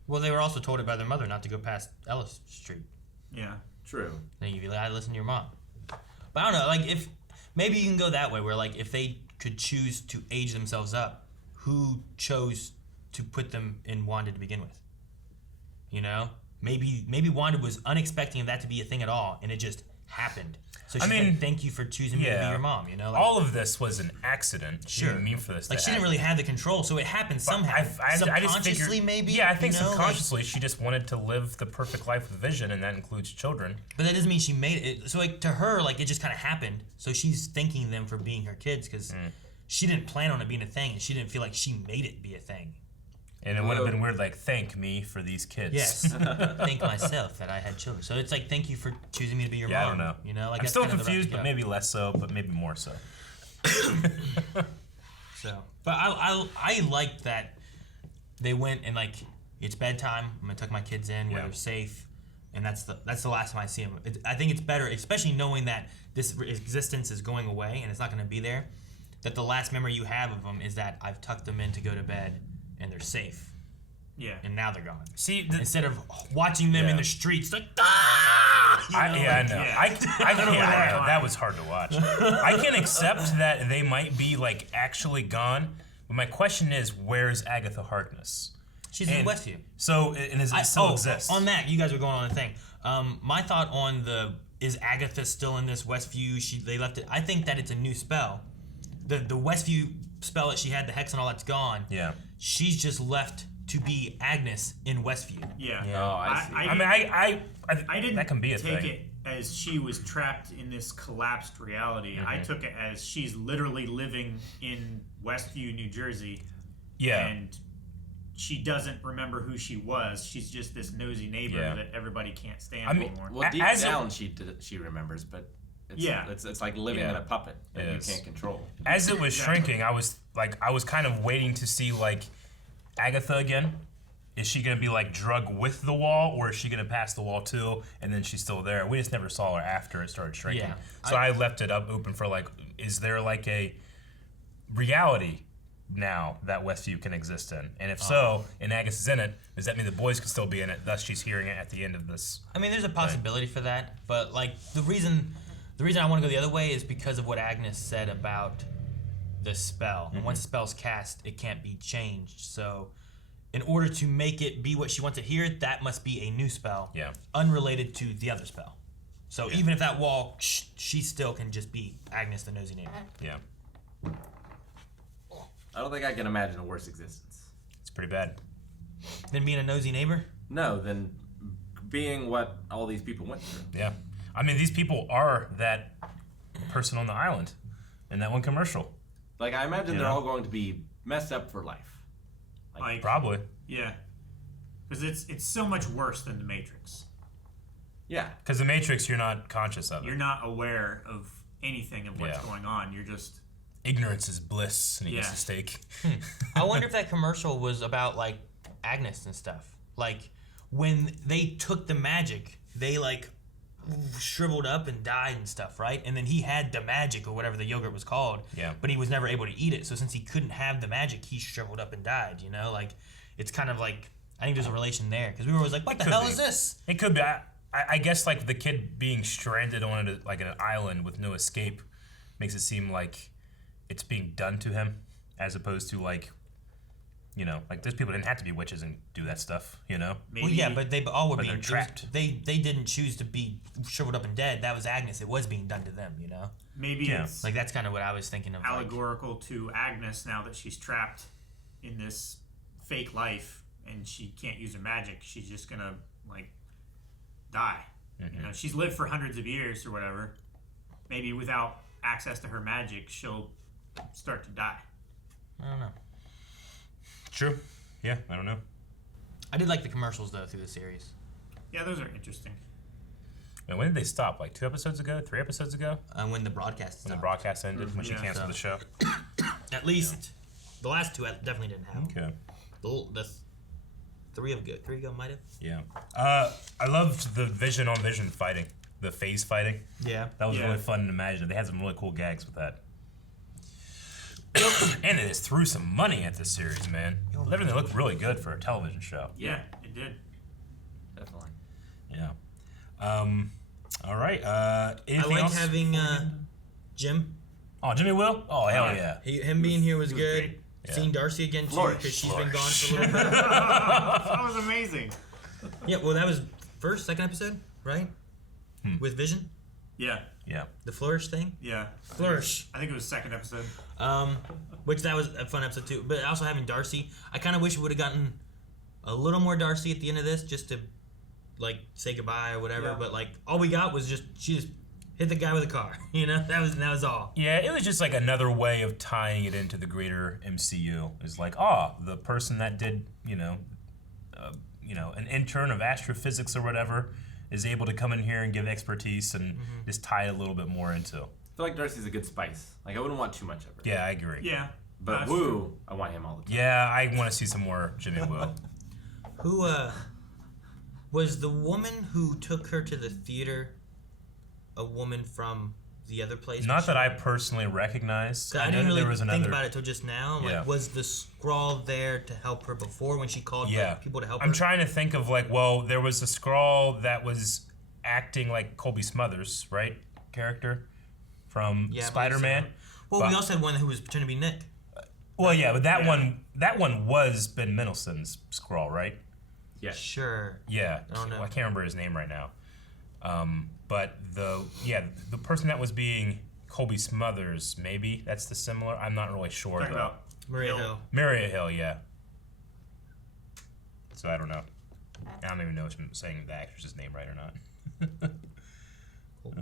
Well, they were also told it by their mother not to go past Ellis Street. Yeah. True. Then you'd be like, I listen to your mom. But I don't know, like, if maybe you can go that way, where, like, if they could choose to age themselves up, who chose to put them in Wanda to begin with? You know, maybe Wanda was unexpecting that to be a thing at all, and it just happened. So she's like, thank you for choosing me to be your mom. You know, like, all of this was an accident. Sure. You didn't mean for this. Like, to she happen. didn't really have the control, so it happened somehow. I just Subconsciously, figured, maybe. Yeah, I think you know, subconsciously she just wanted to live the perfect life with Vision, and that includes children. But that doesn't mean she made it. So, like, to her, like, it just kind of happened. So she's thanking them for being her kids because she didn't plan on it being a thing, and she didn't feel like she made it be a thing. And it would have been weird, like, thank me for these kids. Yes. Thank myself that I had children. So it's like, thank you for choosing me to be your mom. I don't know. You know, like, I'm that's still kind of the route confused, to but go. maybe less so, but maybe more so. So, but I liked that they went and, like, it's bedtime. I'm gonna tuck my kids in where they're safe, and that's the last time I see them. I think it's better, especially knowing that this existence is going away and it's not gonna be there. That the last memory you have of them is that I've tucked them in to go to bed and they're safe. Yeah. And now they're gone. See, instead of watching them in the streets, like, I know. I know. That was hard to watch. I can accept that they might be, like, actually gone, but my question is, where's Agatha Harkness? She's in Westview. So, and it still exists? On that, you guys are going on a thing. My thought on is Agatha still in this Westview? They left it. I think that it's a new spell. The Westview spell that she had, the hex and all that's gone. Yeah. She's just left to be Agnes in Westview. Yeah. Oh, I see. I didn't that can be a take thing. it as she was trapped in this collapsed reality. I took it as she's literally living in Westview, New Jersey. Yeah. And she doesn't remember who she was. She's just this nosy neighbor that everybody can't stand anymore. Well, deep down, she remembers, but it's like living in a puppet that you can't control. As it was shrinking, I was kind of waiting to see like Agatha again. Is she gonna be like drug with the wall, or is she gonna pass the wall too, and then she's still there? We just never saw her after it started shrinking. Yeah. So I left it up open for like, is there like a reality now that Westview can exist in? And if so, and Agatha's in it, does that mean the boys could still be in it? Thus, she's hearing it at the end of this. I mean, there's a possibility for that, but like the reason I want to go the other way is because of what Agnes said about the spell. And once the spell's cast, it can't be changed. So, in order to make it be what she wants to hear, that must be a new spell, unrelated to the other spell. So even if that wall, she still can just be Agnes the nosy neighbor. Yeah. I don't think I can imagine a worse existence. It's pretty bad. Than being a nosy neighbor? No, than being what all these people went through. Yeah. I mean, these people are that person on the island in that one commercial. Like, I imagine they're all going to be messed up for life. Like, probably. Yeah. Because it's so much worse than the Matrix. Yeah. Because the Matrix, you're not conscious of it. You're not aware of anything of what's going on. You're just... Ignorance is bliss, and he gets a steak. I wonder if that commercial was about, like, Agnes and stuff. Like, when they took the magic, they, like, shriveled up and died and stuff, right? And then he had the magic or whatever the yogurt was called, but he was never able to eat it. So since he couldn't have the magic, he shriveled up and died, you know? Like, it's kind of like, I think there's a relation there. Because we were always like, what the hell is this? It could be. I guess, like, the kid being stranded on, like, an island with no escape makes it seem like it's being done to him, as opposed to, like, you know, like, those people didn't have to be witches and do that stuff, you know? Maybe, well, yeah, but they all were being trapped. They didn't choose to be shriveled up and dead. That was Agnes. It was being done to them, you know? Maybe it's like, that's kind of what I was thinking of. Allegorical to Agnes now that she's trapped in this fake life and she can't use her magic. She's just gonna, like, die. You know, she's lived for hundreds of years or whatever. Maybe without access to her magic, she'll start to die. I don't know. True. Yeah, I don't know. I did like the commercials, though, through the series. Yeah, those are interesting. And when did they stop? Like 2 episodes ago? 3 episodes ago? When the broadcast stopped. When the broadcast ended, when she canceled the show? At least the last 2 definitely didn't have them. Okay. The 3 ago might have. Yeah. I loved the Vision on Vision fighting. The phase fighting. Yeah. That was really fun to imagine. They had some really cool gags with that. And it has threw some money at this series, man. Everything looked really good for a television show. Yeah, it did. Definitely. Yeah. All right. Anything I like else? having Jim. Oh, Jimmy Will? Oh, hell yeah. Him being here was good. Yeah. Seeing Darcy again, too, because she's been gone for a little bit. That was amazing. Yeah, well, that was second episode, right? With Vision? Yeah. Yeah. The Flourish thing? Yeah. Flourish. I think it was second episode. Which that was a fun episode too. But also having Darcy, I kind of wish we would have gotten a little more Darcy at the end of this, just to like say goodbye or whatever. Yeah. But like all we got was she just hit the guy with a car. You know, that was all. Yeah, it was just like another way of tying it into the greater MCU. It's like, the person that did, an intern of astrophysics or whatever is able to come in here and give expertise and just tie it a little bit more into. I feel like Darcy's a good spice. Like, I wouldn't want too much of her. Yeah, I agree. Yeah. But Woo, I want him all the time. Yeah, I want to see some more Jimmy Woo. Who was the woman who took her to the theater a woman from the other place? Not that I personally recognize. I didn't know really there was think about it till just now. Yeah. Like, was the scrawl there to help her before when she called people to help her? I'm trying to think of there was a Skrull that was acting like Colby Smulders, right? Character from Spider-Man. Well, we also had one who was pretending to be Nick. Well, yeah, but that one was Ben Mendelsohn's Skrull, right? Yeah. Sure. Yeah. I don't know. I can't remember his name right now. But the person that was being Colby Smulders, maybe that's the similar. I'm not really sure though. About Marietta Hill. Marietta Hill, yeah. So I don't know. I don't even know if I'm saying the actress's name right or not. Colby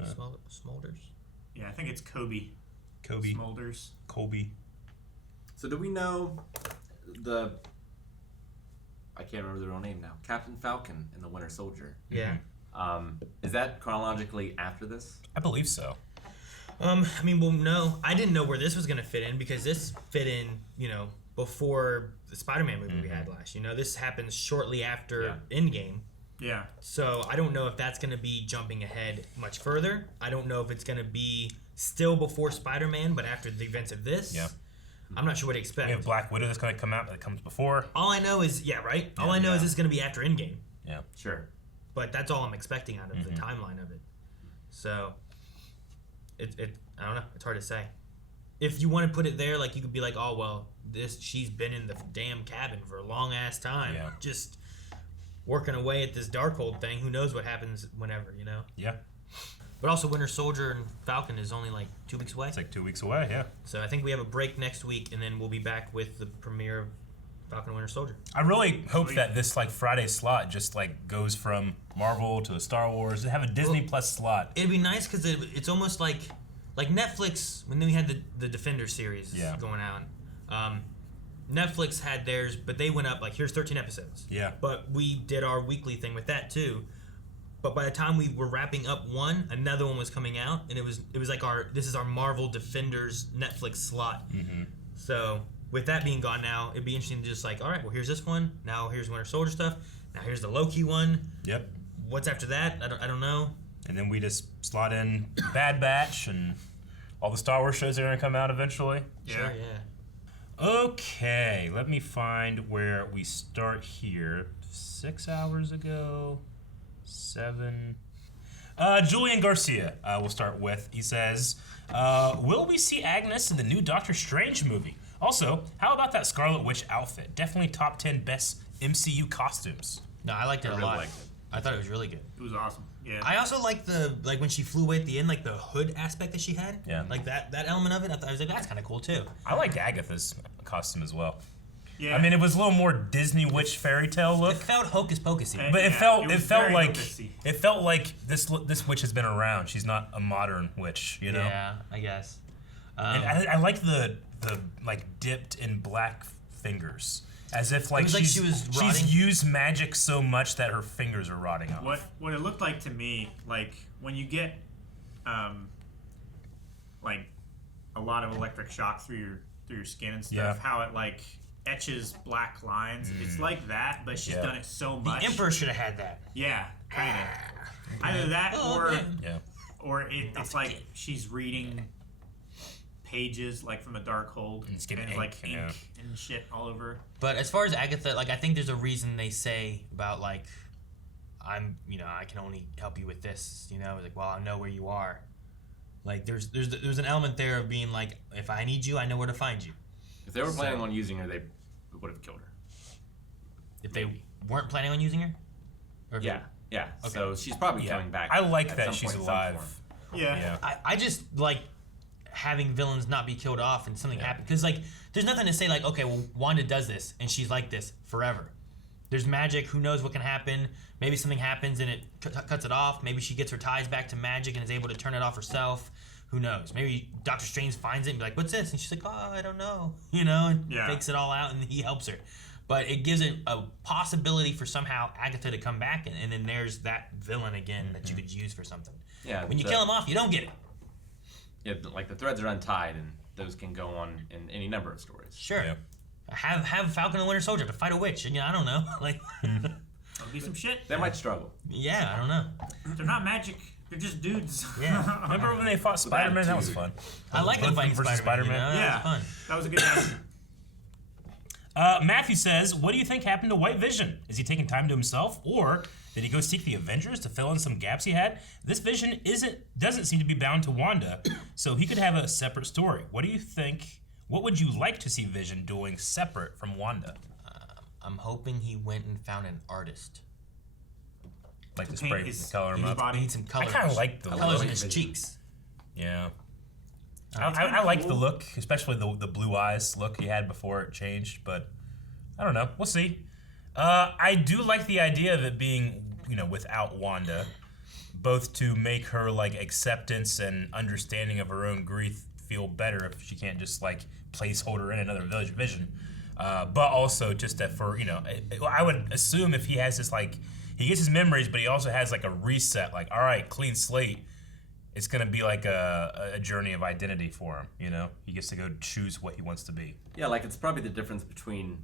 Smulders? Yeah, I think it's Kobe. Smulders. Colby. So do we know I can't remember the real name now. Captain Falcon and the Winter Soldier. Yeah. Is that chronologically after this? I believe so. I mean, well, no. I didn't know where this was going to fit in because this fit in, before the Spider-Man movie we had last. This happens shortly after Endgame. Yeah. So I don't know if that's going to be jumping ahead much further. I don't know if it's going to be still before Spider-Man, but after the events of this. Yeah. I'm not sure what to expect. We have Black Widow that's going to come out that comes before. All I know is, right? All I know is it's going to be after Endgame. Yeah. Sure. But that's all I'm expecting out of the timeline of it. So, I don't know. It's hard to say. If you want to put it there, like, you could be like, oh, well, she's been in the damn cabin for a long-ass time. Yeah. Just working away at this Darkhold thing. Who knows what happens whenever, Yeah. But also, Winter Soldier and Falcon is only, 2 weeks away. It's 2 weeks away, yeah. So I think we have a break next week, and then we'll be back with the premiere of Falcon and Winter Soldier. I really hope that this Friday slot just goes from Marvel to Star Wars. Have a Disney Plus slot. It'd be nice because it's almost like Netflix when we had the Defender series going out. Netflix had theirs, but they went up here's 13 episodes. Yeah. But we did our weekly thing with that too. But by the time we were wrapping up one, another one was coming out, and it was this is our Marvel Defenders Netflix slot. Mm-hmm. So with that being gone now, it'd be interesting to just all right, well, here's this one. Now here's Winter Soldier stuff. Now here's the Loki one. Yep. What's after that? I don't know. And then we just slot in Bad Batch and all the Star Wars shows that are going to come out eventually. Yeah. Sure, yeah. Okay, let me find where we start here. 6 hours ago. 7. Julian Garcia, we'll start with. He says, will we see Agnes in the new Doctor Strange movie? Also, how about that Scarlet Witch outfit? Definitely top 10 best MCU costumes. No, I liked it a lot. liked it. I thought it was really good. It was awesome. Yeah. I also liked the when she flew away at the end, the hood aspect that she had. Yeah. That element of it. I was like, that's kind of cool too. I liked Agatha's costume as well. Yeah. I mean, it was a little more Disney witch fairy tale look. It felt hocus pocusy. But it felt very like this witch has been around. She's not a modern witch, Yeah, I guess. And I like the dipped in black fingers, as if she's used magic so much that her fingers are rotting off. What it looked like to me, when you get a lot of electric shock through your skin and stuff, how it etches black lines. It's like that, but she's done it so much. The Emperor should have had that. Yeah, kind of. Either that or it's like she's reading pages from a Darkhold, and it's ink and shit all over. But as far as Agatha, I think there's a reason they say about I'm I can only help you with this. Well, I know where you are. There's an element there of being if I need you, I know where to find you. If they were planning on using her, they would have killed her. If they weren't planning on using her? Or yeah. Okay. So she's probably coming back. I like that she's alive. Yeah. I just like having villains not be killed off and something happen. Because, there's nothing to say, okay, well, Wanda does this, and she's like this forever. There's magic. Who knows what can happen? Maybe something happens and it cuts it off. Maybe she gets her ties back to magic and is able to turn it off herself. Who knows? Maybe Doctor Strange finds it and be like, what's this? And she's like, oh, I don't know. And fakes it all out and he helps her. But it gives it a possibility for somehow Agatha to come back, and then there's that villain again that you could use for something. Yeah. When you kill him off, you don't get it. Yeah, the threads are untied, and those can go on in any number of stories. Sure. Yeah. Have Falcon and Winter Soldier to fight a witch, and I don't know. That'll be some shit. They might struggle. Yeah, I don't know. They're not magic. They're just dudes. Yeah. Remember when they fought Spider-Man? That was fun. I like them fighting versus Spider-Man. Yeah. That was fun. That was a good match. Matthew says, what do you think happened to White Vision? Is he taking time to himself, or did he go seek the Avengers to fill in some gaps he had? This Vision doesn't seem to be bound to Wanda, so he could have a separate story. What do you think? What would you like to see Vision doing separate from Wanda? I'm hoping he went and found an artist. Like to spray the color him up. He needs some colors. I kind of like the colors look. in his cheeks. Yeah. I like the look, especially the blue eyes look he had before it changed, but I don't know. We'll see. I do like the idea of it being, without Wanda, both to make her like acceptance and understanding of her own grief feel better if she can't just like placeholder in another Vision, but also just that for I would assume if he has this like he gets his memories, but he also has like a reset, like all right, clean slate. It's gonna be like a journey of identity for him. He gets to go choose what he wants to be. Yeah, like it's probably the difference between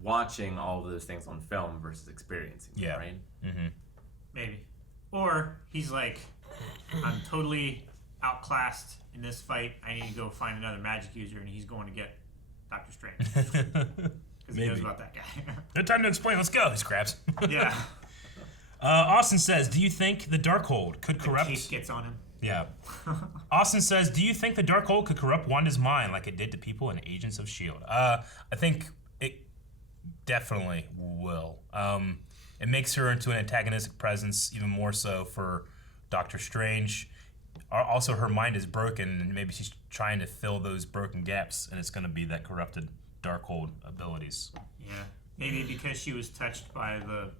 watching all of those things on film versus experiencing them, right? Mm-hmm. Maybe. Or he's like, I'm totally outclassed in this fight. I need to go find another magic user, and he's going to get Doctor Strange. Because he knows about that guy. No time to explain. Let's go. He scraps. Yeah. Austin says, do you think the Darkhold could corrupt... The cape gets on him. Yeah. Austin says, do you think the Darkhold could corrupt Wanda's mind like it did to people in Agents of S.H.I.E.L.D.? I think it definitely will. It makes her into an antagonistic presence, even more so for Doctor Strange. Also, her mind is broken, and maybe she's trying to fill those broken gaps, and it's going to be that corrupted Darkhold abilities. Yeah. Maybe because she was touched by the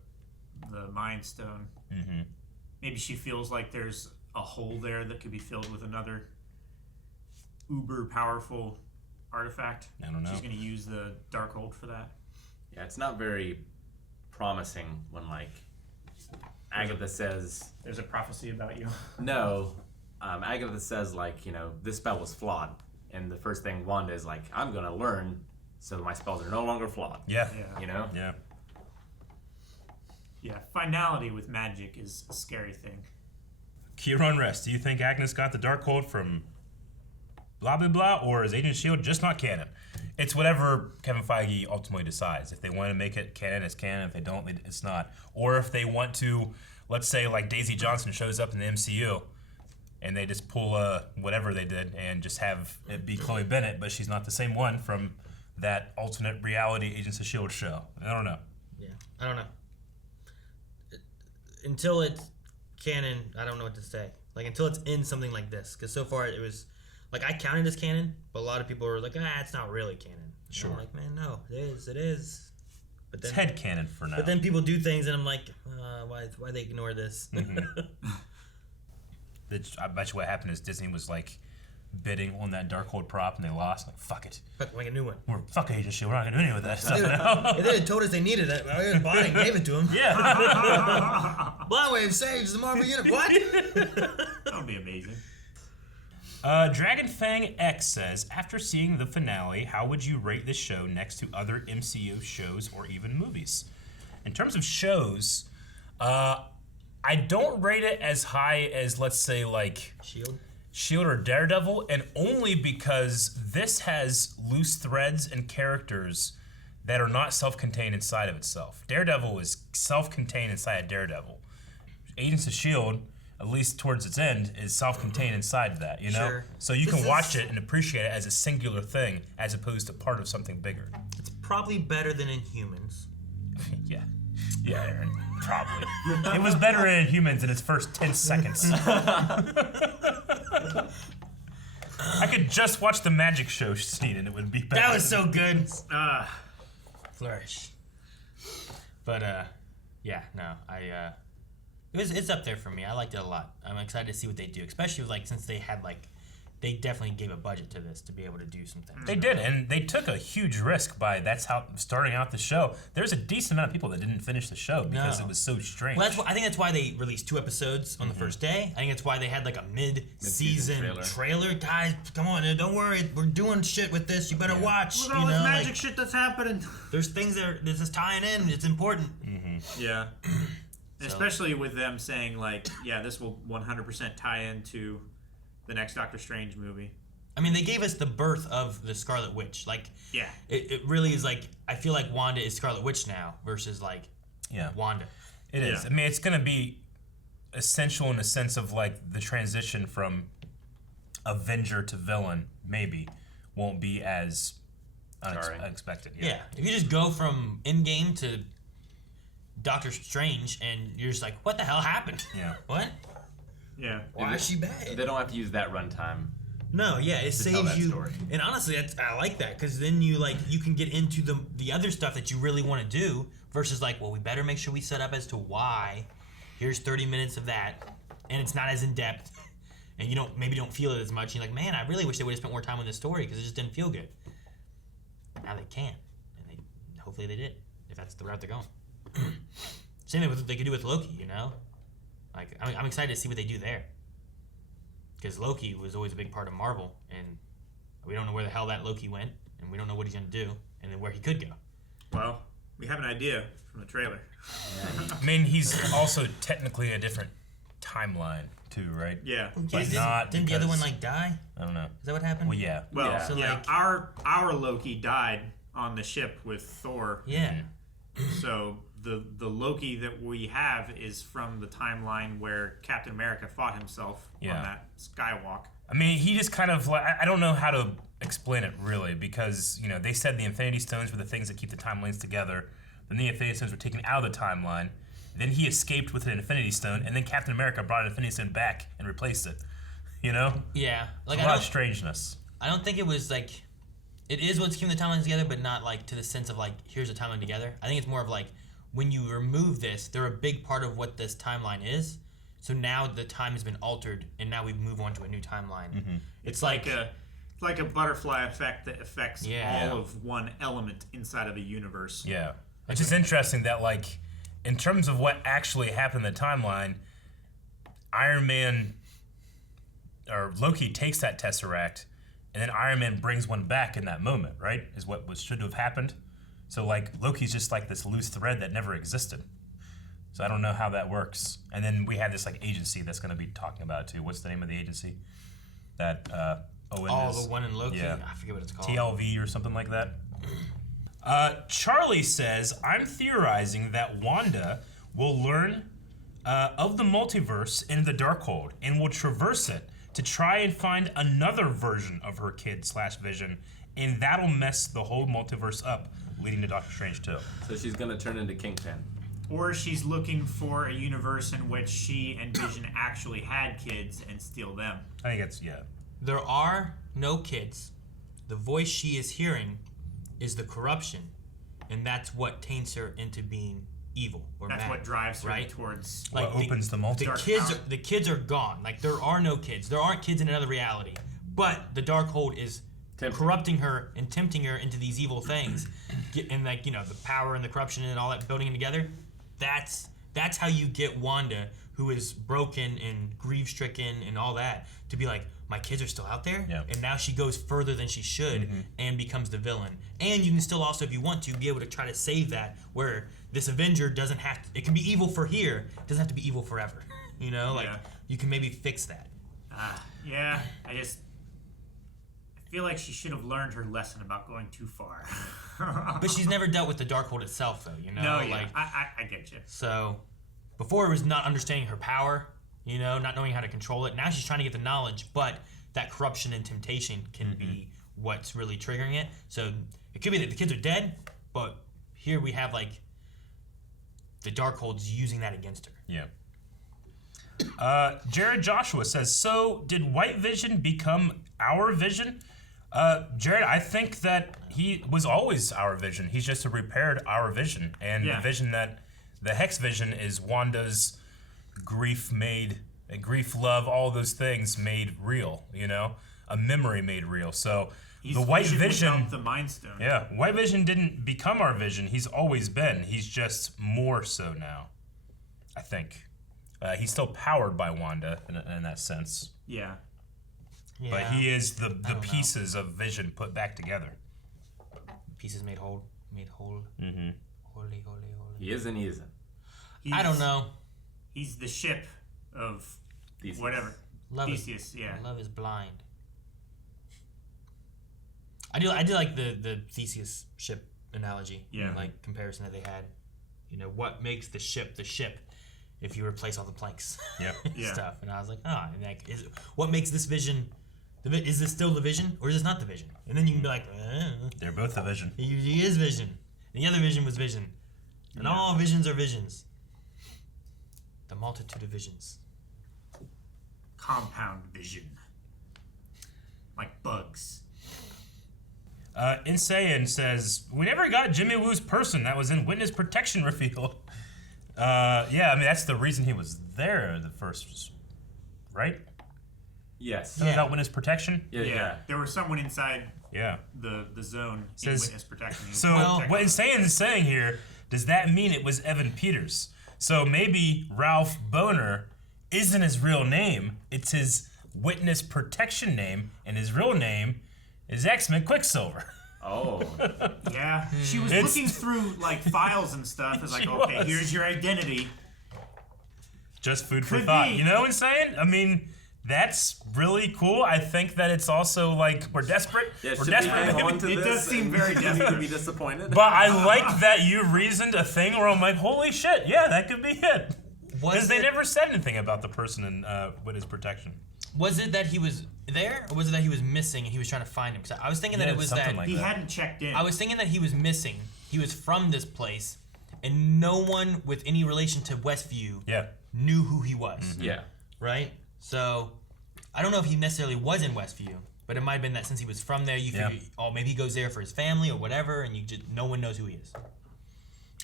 Mind Stone. Mm-hmm. Maybe she feels like there's a hole there that could be filled with another uber powerful artifact. I don't know. She's going to use the Darkhold for that. Yeah, it's not very promising when like Agatha says there's a prophecy about you. No, Agatha says like this spell was flawed, and the first thing Wanda is like, I'm gonna learn so my spells are no longer flawed. Yeah. Yeah. Yeah, finality with magic is a scary thing. Kieran Rest, do you think Agnes got the Darkhold from blah, blah, blah, or is Agent S.H.I.E.L.D. just not canon? It's whatever Kevin Feige ultimately decides. If they want to make it canon, it's canon. If they don't, it's not. Or if they want to, let's say like Daisy Johnson shows up in the MCU, and they just pull whatever they did and just have it be Chloe Bennett, but she's not the same one from that alternate reality Agents of S.H.I.E.L.D. show. I don't know. Yeah, I don't know. Until it's canon, I don't know what to say. Like, until it's in something like this. Because so far it was, like, I counted as canon, but a lot of people were like, it's not really canon. Sure. And I'm like, man, no, it is. But then, it's head canon for now. But then people do things, and I'm like, why they ignore this? Mm-hmm. I bet you what happened is Disney was, like, bidding on that Darkhold prop, and they lost. Like, fuck it. Fuck, make a new one. Fuck Agent S.H.I.E.L.D. We're not going to do any of that stuff now. If they had told us they needed it, I would have bought it and gave it to them. Yeah. Blindwave saves the Marvel Universe. What? That would be amazing. Dragon Fang X says, after seeing the finale, how would you rate this show next to other MCU shows or even movies? In terms of shows, I don't rate it as high as, let's say, like... Shield or Daredevil, and only because this has loose threads and characters that are not self-contained inside of itself. Daredevil is self-contained inside of Daredevil. Agents of S.H.I.E.L.D., at least towards its end, is self-contained inside of that, Sure. So you can watch it and appreciate it as a singular thing as opposed to part of something bigger. It's probably better than Inhumans. Yeah, Aaron, probably. It was better in Inhumans in its first 10 seconds. I could just watch the magic show scene and it would be better. That was so good. Flourish. But it's up there for me. I liked it a lot. I'm excited to see what they do, especially since they had they definitely gave a budget to this to be able to do some things. They did, and they took a huge risk by starting out the show. There's a decent amount of people that didn't finish the show because it was so strange. Well, I think that's why they released 2 episodes on the first day. I think that's why they had a mid-season trailer. Guys, come on, don't worry, we're doing shit with this. You better watch. Look at all this magic shit that's happening. There's things this is tying in. It's important. Mm-hmm. Yeah. Especially with them saying this will 100% tie into the next Doctor Strange movie. I mean, they gave us the birth of the Scarlet Witch. It really is I feel like Wanda is Scarlet Witch now versus Wanda. It is. I mean, it's going to be essential in the sense of the transition from Avenger to villain maybe won't be as unexpected. Yeah. If you just go from Endgame to Doctor Strange and you're just like, what the hell happened? Yeah. What? Yeah. Why is she bad? They don't have to use that runtime No, yeah, it saves you. Story. And honestly, I like that because then you can get into the other stuff that you really want to do versus well, we better make sure we set up as to why. Here's 30 minutes of that, and it's not as in depth, and you maybe don't feel it as much. You're like, man, I really wish they would have spent more time on this story because it just didn't feel good. Now they can, and hopefully they did if that's the route they're going. Same thing with what they could do with Loki, I'm excited to see what they do there. Because Loki was always a big part of Marvel, and we don't know where the hell that Loki went, and we don't know what he's going to do, and then where he could go. Well, we have an idea from the trailer. I mean, he's also technically a different timeline, too, right? Yeah. But didn't the other one, die? I don't know. Is that what happened? Well, yeah. Well, yeah. So, our Loki died on the ship with Thor. Yeah. So the Loki that we have is from the timeline where Captain America fought himself on that skywalk. I mean, he just kind of I don't know how to explain it really because they said the Infinity Stones were the things that keep the timelines together. Then the Infinity Stones were taken out of the timeline. Then he escaped with an Infinity Stone, and then Captain America brought an Infinity Stone back and replaced it. Yeah. A lot of strangeness. I don't think it was it is what's keeping the timelines together, but not to the sense of here's a timeline together. I think it's more of when you remove this, they're a big part of what this timeline is. So now the time has been altered, and now we move on to a new timeline. Mm-hmm. It's like a butterfly effect that affects all of one element inside of a universe. Yeah, it's just interesting that in terms of what actually happened in the timeline, Iron Man or Loki takes that Tesseract, and then Iron Man brings one back in that moment. Right, is what should have happened. So Loki's just this loose thread that never existed. So I don't know how that works. And then we have this agency that's going to be talking about it too. What's the name of the agency? That Owen is. The one in Loki? Yeah. I forget what it's called. TLV or something like that. Charlie says, I'm theorizing that Wanda will learn of the multiverse in the Darkhold and will traverse it to try and find another version of her kid/Vision, and that'll mess the whole multiverse up, leading to Doctor Strange too. So she's gonna turn into Kingpin. Or she's looking for a universe in which she and Vision actually had kids and steal them. I think it's, There are no kids. The voice she is hearing is the corruption, and that's what taints her into being evil or that's mad, what drives her right? towards what opens the multiverse. The kids are gone. There are no kids. There aren't kids in another reality. But the Darkhold is corrupting her and tempting her into these evil things, and the power and the corruption and all that building together. That's how you get Wanda, who is broken and grief-stricken and all that, to be my kids are still out there, and now she goes further than she should and becomes the villain. And you can still also, if you want to, be able to try to save that, where this Avenger doesn't have to, it can be evil for here, it doesn't have to be evil forever. You can maybe fix that. I feel like she should have learned her lesson about going too far. But she's never dealt with the Darkhold itself, though, No, I get you. So, before it was not understanding her power, not knowing how to control it. Now she's trying to get the knowledge, but that corruption and temptation can be what's really triggering it. So, it could be that the kids are dead, but here we have, the Darkhold's using that against her. Yeah. Jared Joshua says, so did White Vision become our Vision? Jared, I think that he was always our Vision. He's just repaired our Vision. And the Vision the Hex Vision is Wanda's grief, love, all those things made real, a memory made real. So the White Vision, the Mind Stone. Yeah, White Vision didn't become our Vision. He's always been. He's just more so now, I think. He's still powered by Wanda in that sense. Yeah. But he is the pieces of Vision put back together. Pieces made whole. Mm-hmm. Holy. He is and he isn't. I don't know. He's the ship of Theseus. Whatever. Theseus, yeah. Love is blind. I do like the Theseus ship analogy. Yeah. Comparison that they had. What makes the ship if you replace all the planks. Stuff. And I was what makes this Vision? Is this still the Vision or is this not the Vision? And then you can be they're both the Vision. He is Vision. And the other Vision was Vision. And all visions are visions. The multitude of visions. Compound vision. like bugs. Insane says, we never got Jimmy Woo's person that was in witness protection reveal. Yeah, I mean, that's the reason he was there the first, right? Yes. Without witness protection? Yeah. There was someone inside Yeah. the zone Says- in witness protection. So what Insane is saying here, does that mean it was Evan Peters? So maybe Ralph Boner isn't his real name, it's his witness protection name, and his real name is X-Men Quicksilver. Oh. Yeah, she was looking through like files and stuff. It's like, okay, here's your identity. Just food for Could thought. be. You know what I'm saying? I mean, that's really cool. I think that it's also like we're desperate. Yeah, we're should desperate. we hang on to It this does seem and very continue to desperate. be disappointed. But I like that you reasoned a thing where I'm like, holy shit, yeah, that could be it. Because they never said anything about the person in witness protection. Was it that he was there, or was it that he was missing and he was trying to find him? Because I was thinking that it was that He hadn't checked in. I was thinking that he was missing. He was from this place, and no one with any relation to Westview knew who he was. Yeah. Right? So, I don't know if he necessarily was in Westview, but it might have been that since he was from there, you figure, oh, maybe he goes there for his family or whatever, and no one knows who he is.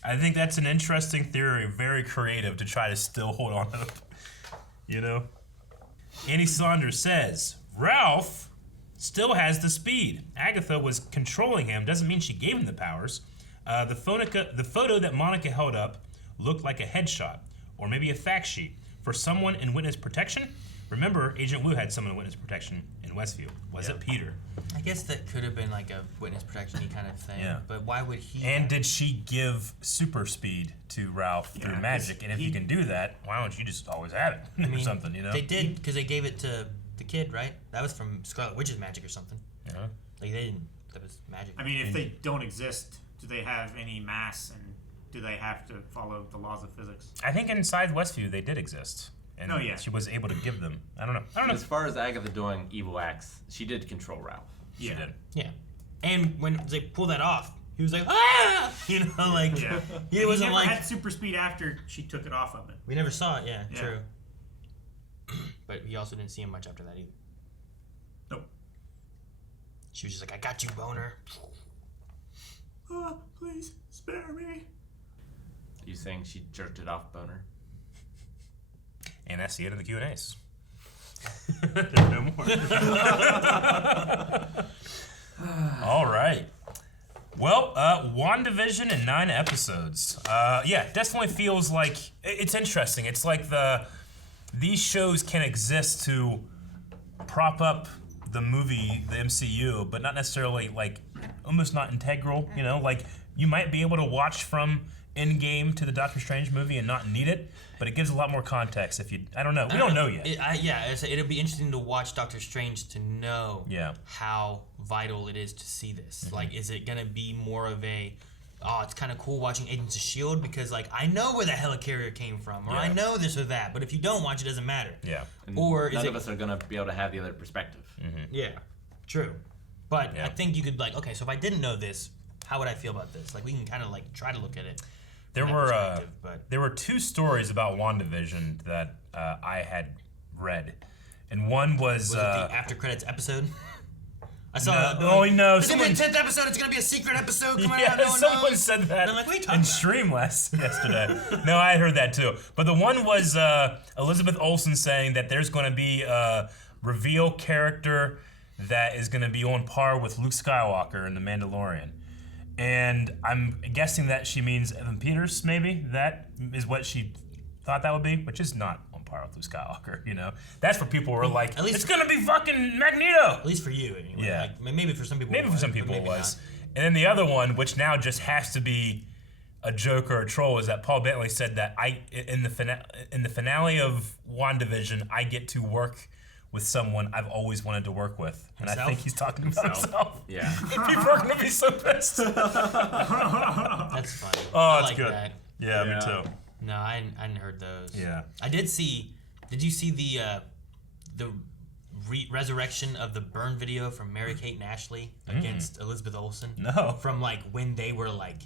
I think that's an interesting theory, very creative to try to still hold on to. You know? Annie Saunders says, Ralph still has the speed. Agatha was controlling him. Doesn't mean she gave him the powers. The photo that Monica held up looked like a headshot, or maybe a fact sheet, for someone in witness protection. Remember, Agent Wu had someone in witness protection in Westview. Was it Peter? I guess that could have been like a witness protection-y kind of thing. Yeah. But why would he... And did she give super speed to Ralph through magic? And if you can do that, why don't you just always have it or something, you know? They did, because they gave it to the kid, right? That was from Scarlet Witch's magic or something. Yeah. Like, they didn't... That was magic. I mean, if they don't exist, do they have any mass, and do they have to follow the laws of physics? I think inside Westview they did exist. And Oh, yeah. she was able to give them. I don't know. As far as Agatha doing evil acts, she did control Ralph. She did. Yeah. And when they pulled that off, he was like, ah! You know, like... Yeah. He wasn't never like... had super speed after she took it off of it. We never saw it, yeah. Yeah. True. But we also didn't see him much after that either. Nope. She was just like, I got you, boner. Oh, please, spare me. You saying she jerked it off Boner? And that's the end of the Q&As. No more. All right. Well, WandaVision in 9 episodes. Yeah, definitely feels like it's interesting. It's like these shows can exist to prop up the movie, the MCU, but not necessarily like almost not integral. You know, like you might be able to watch from Endgame to the Doctor Strange movie and not need it, but it gives a lot more context if you. I don't know. We don't know yet. It'll be interesting to watch Doctor Strange to know how vital it is to see this. Mm-hmm. Like, is it gonna be more of a, oh, it's kind of cool watching Agents of S.H.I.E.L.D. because like I know where the helicarrier came from, or I know this or that. But if you don't watch, it doesn't matter. Yeah. And or none of us are gonna be able to have the other perspective. Mm-hmm. Yeah, true. But I think you could like, okay, so if I didn't know this, how would I feel about this? Like we can kind of like try to look at it. There were 2 stories about WandaVision that I had read, and one was it the after credits episode? I saw. No, no. It's gonna be a 10th episode. It's gonna be a secret episode. Come on, Yeah, no one someone knows. said that And I'm like, what are you talking in about? stream yesterday. No, I heard that too. But the one was Elizabeth Olsen saying that there's going to be a reveal character that is going to be on par with Luke Skywalker in The Mandalorian. And I'm guessing that she means Evan Peters, maybe. That is what she thought that would be, which is not on par with Luke Skywalker, you know? That's for people who are like, at least it's gonna be fucking Magneto! At least for you, anyway. Yeah. Like, maybe for some people. Maybe for some but people it maybe was. not. And then the other one, which now just has to be a joke or a troll, is that Paul Bentley said that in the finale of WandaVision, I get to work with someone I've always wanted to work with. And I think he's talking about himself. Yeah. People are going to be so pissed. That's funny. Oh, I it's like good. That. Yeah, me too. No, I hadn't heard those. Yeah. I did see. Did you see the resurrection of the burn video from Mary-Kate and Ashley against Elizabeth Olsen? No. From like when they were like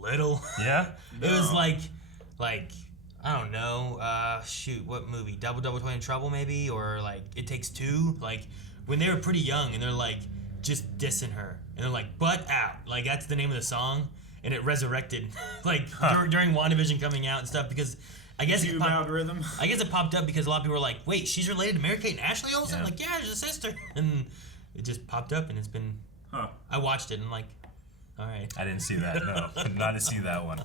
little. Yeah. It was like I don't know. Shoot, what movie? Double Toy in Trouble maybe, or like It Takes Two. Like when they were pretty young and they're like just dissing her and they're like butt out, like that's the name of the song, and it resurrected like during WandaVision coming out and stuff because I guess it popped up because a lot of people were like, wait, she's related to Mary-Kate and Ashley Olsen? Yeah. Like, yeah, she's a sister, and it just popped up and it's been. I watched it and I'm like, all right. I didn't see that. No, not to see that one.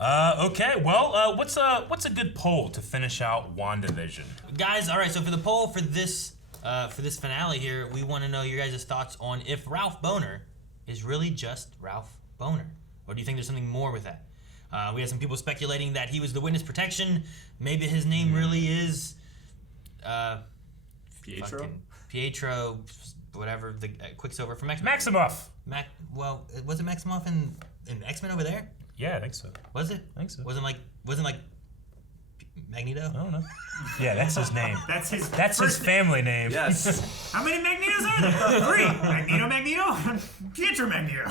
Okay, well, what's a good poll to finish out WandaVision? Guys, all right. So for the poll for this finale here, we want to know your guys' thoughts on if Ralph Bohner is really just Ralph Bohner, or do you think there's something more with that? We had some people speculating that he was the witness protection. Maybe his name really is Pietro, whatever, the Quicksilver from X-Men. Maximoff. Well, was it Maximoff in X-Men over there? Yeah, I think so. Was it? I think so. Wasn't like Magneto? I don't know. Yeah, that's his name. That's his family name. Yes. How many Magnetos are there? 3. Magneto, Pietro Magneto.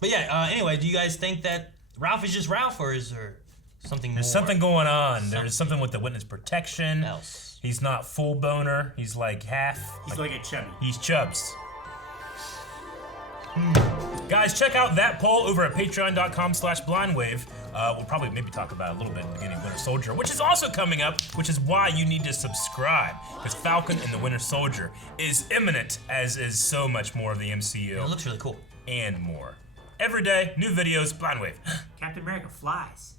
But yeah, anyway, do you guys think that Ralph is just Ralph, or is there something more? There's something going on. There's something with the witness protection. Else. He's not full Boner. He's like half. He's like a chubby. He's chubs. Guys, check out that poll over at patreon.com/blindwave. We'll probably maybe talk about it a little bit at the beginning of Winter Soldier, which is also coming up, which is why you need to subscribe, because Falcon and the Winter Soldier is imminent, as is so much more of the MCU. It looks really cool. And more. Every day, new videos, Blindwave. Captain America flies.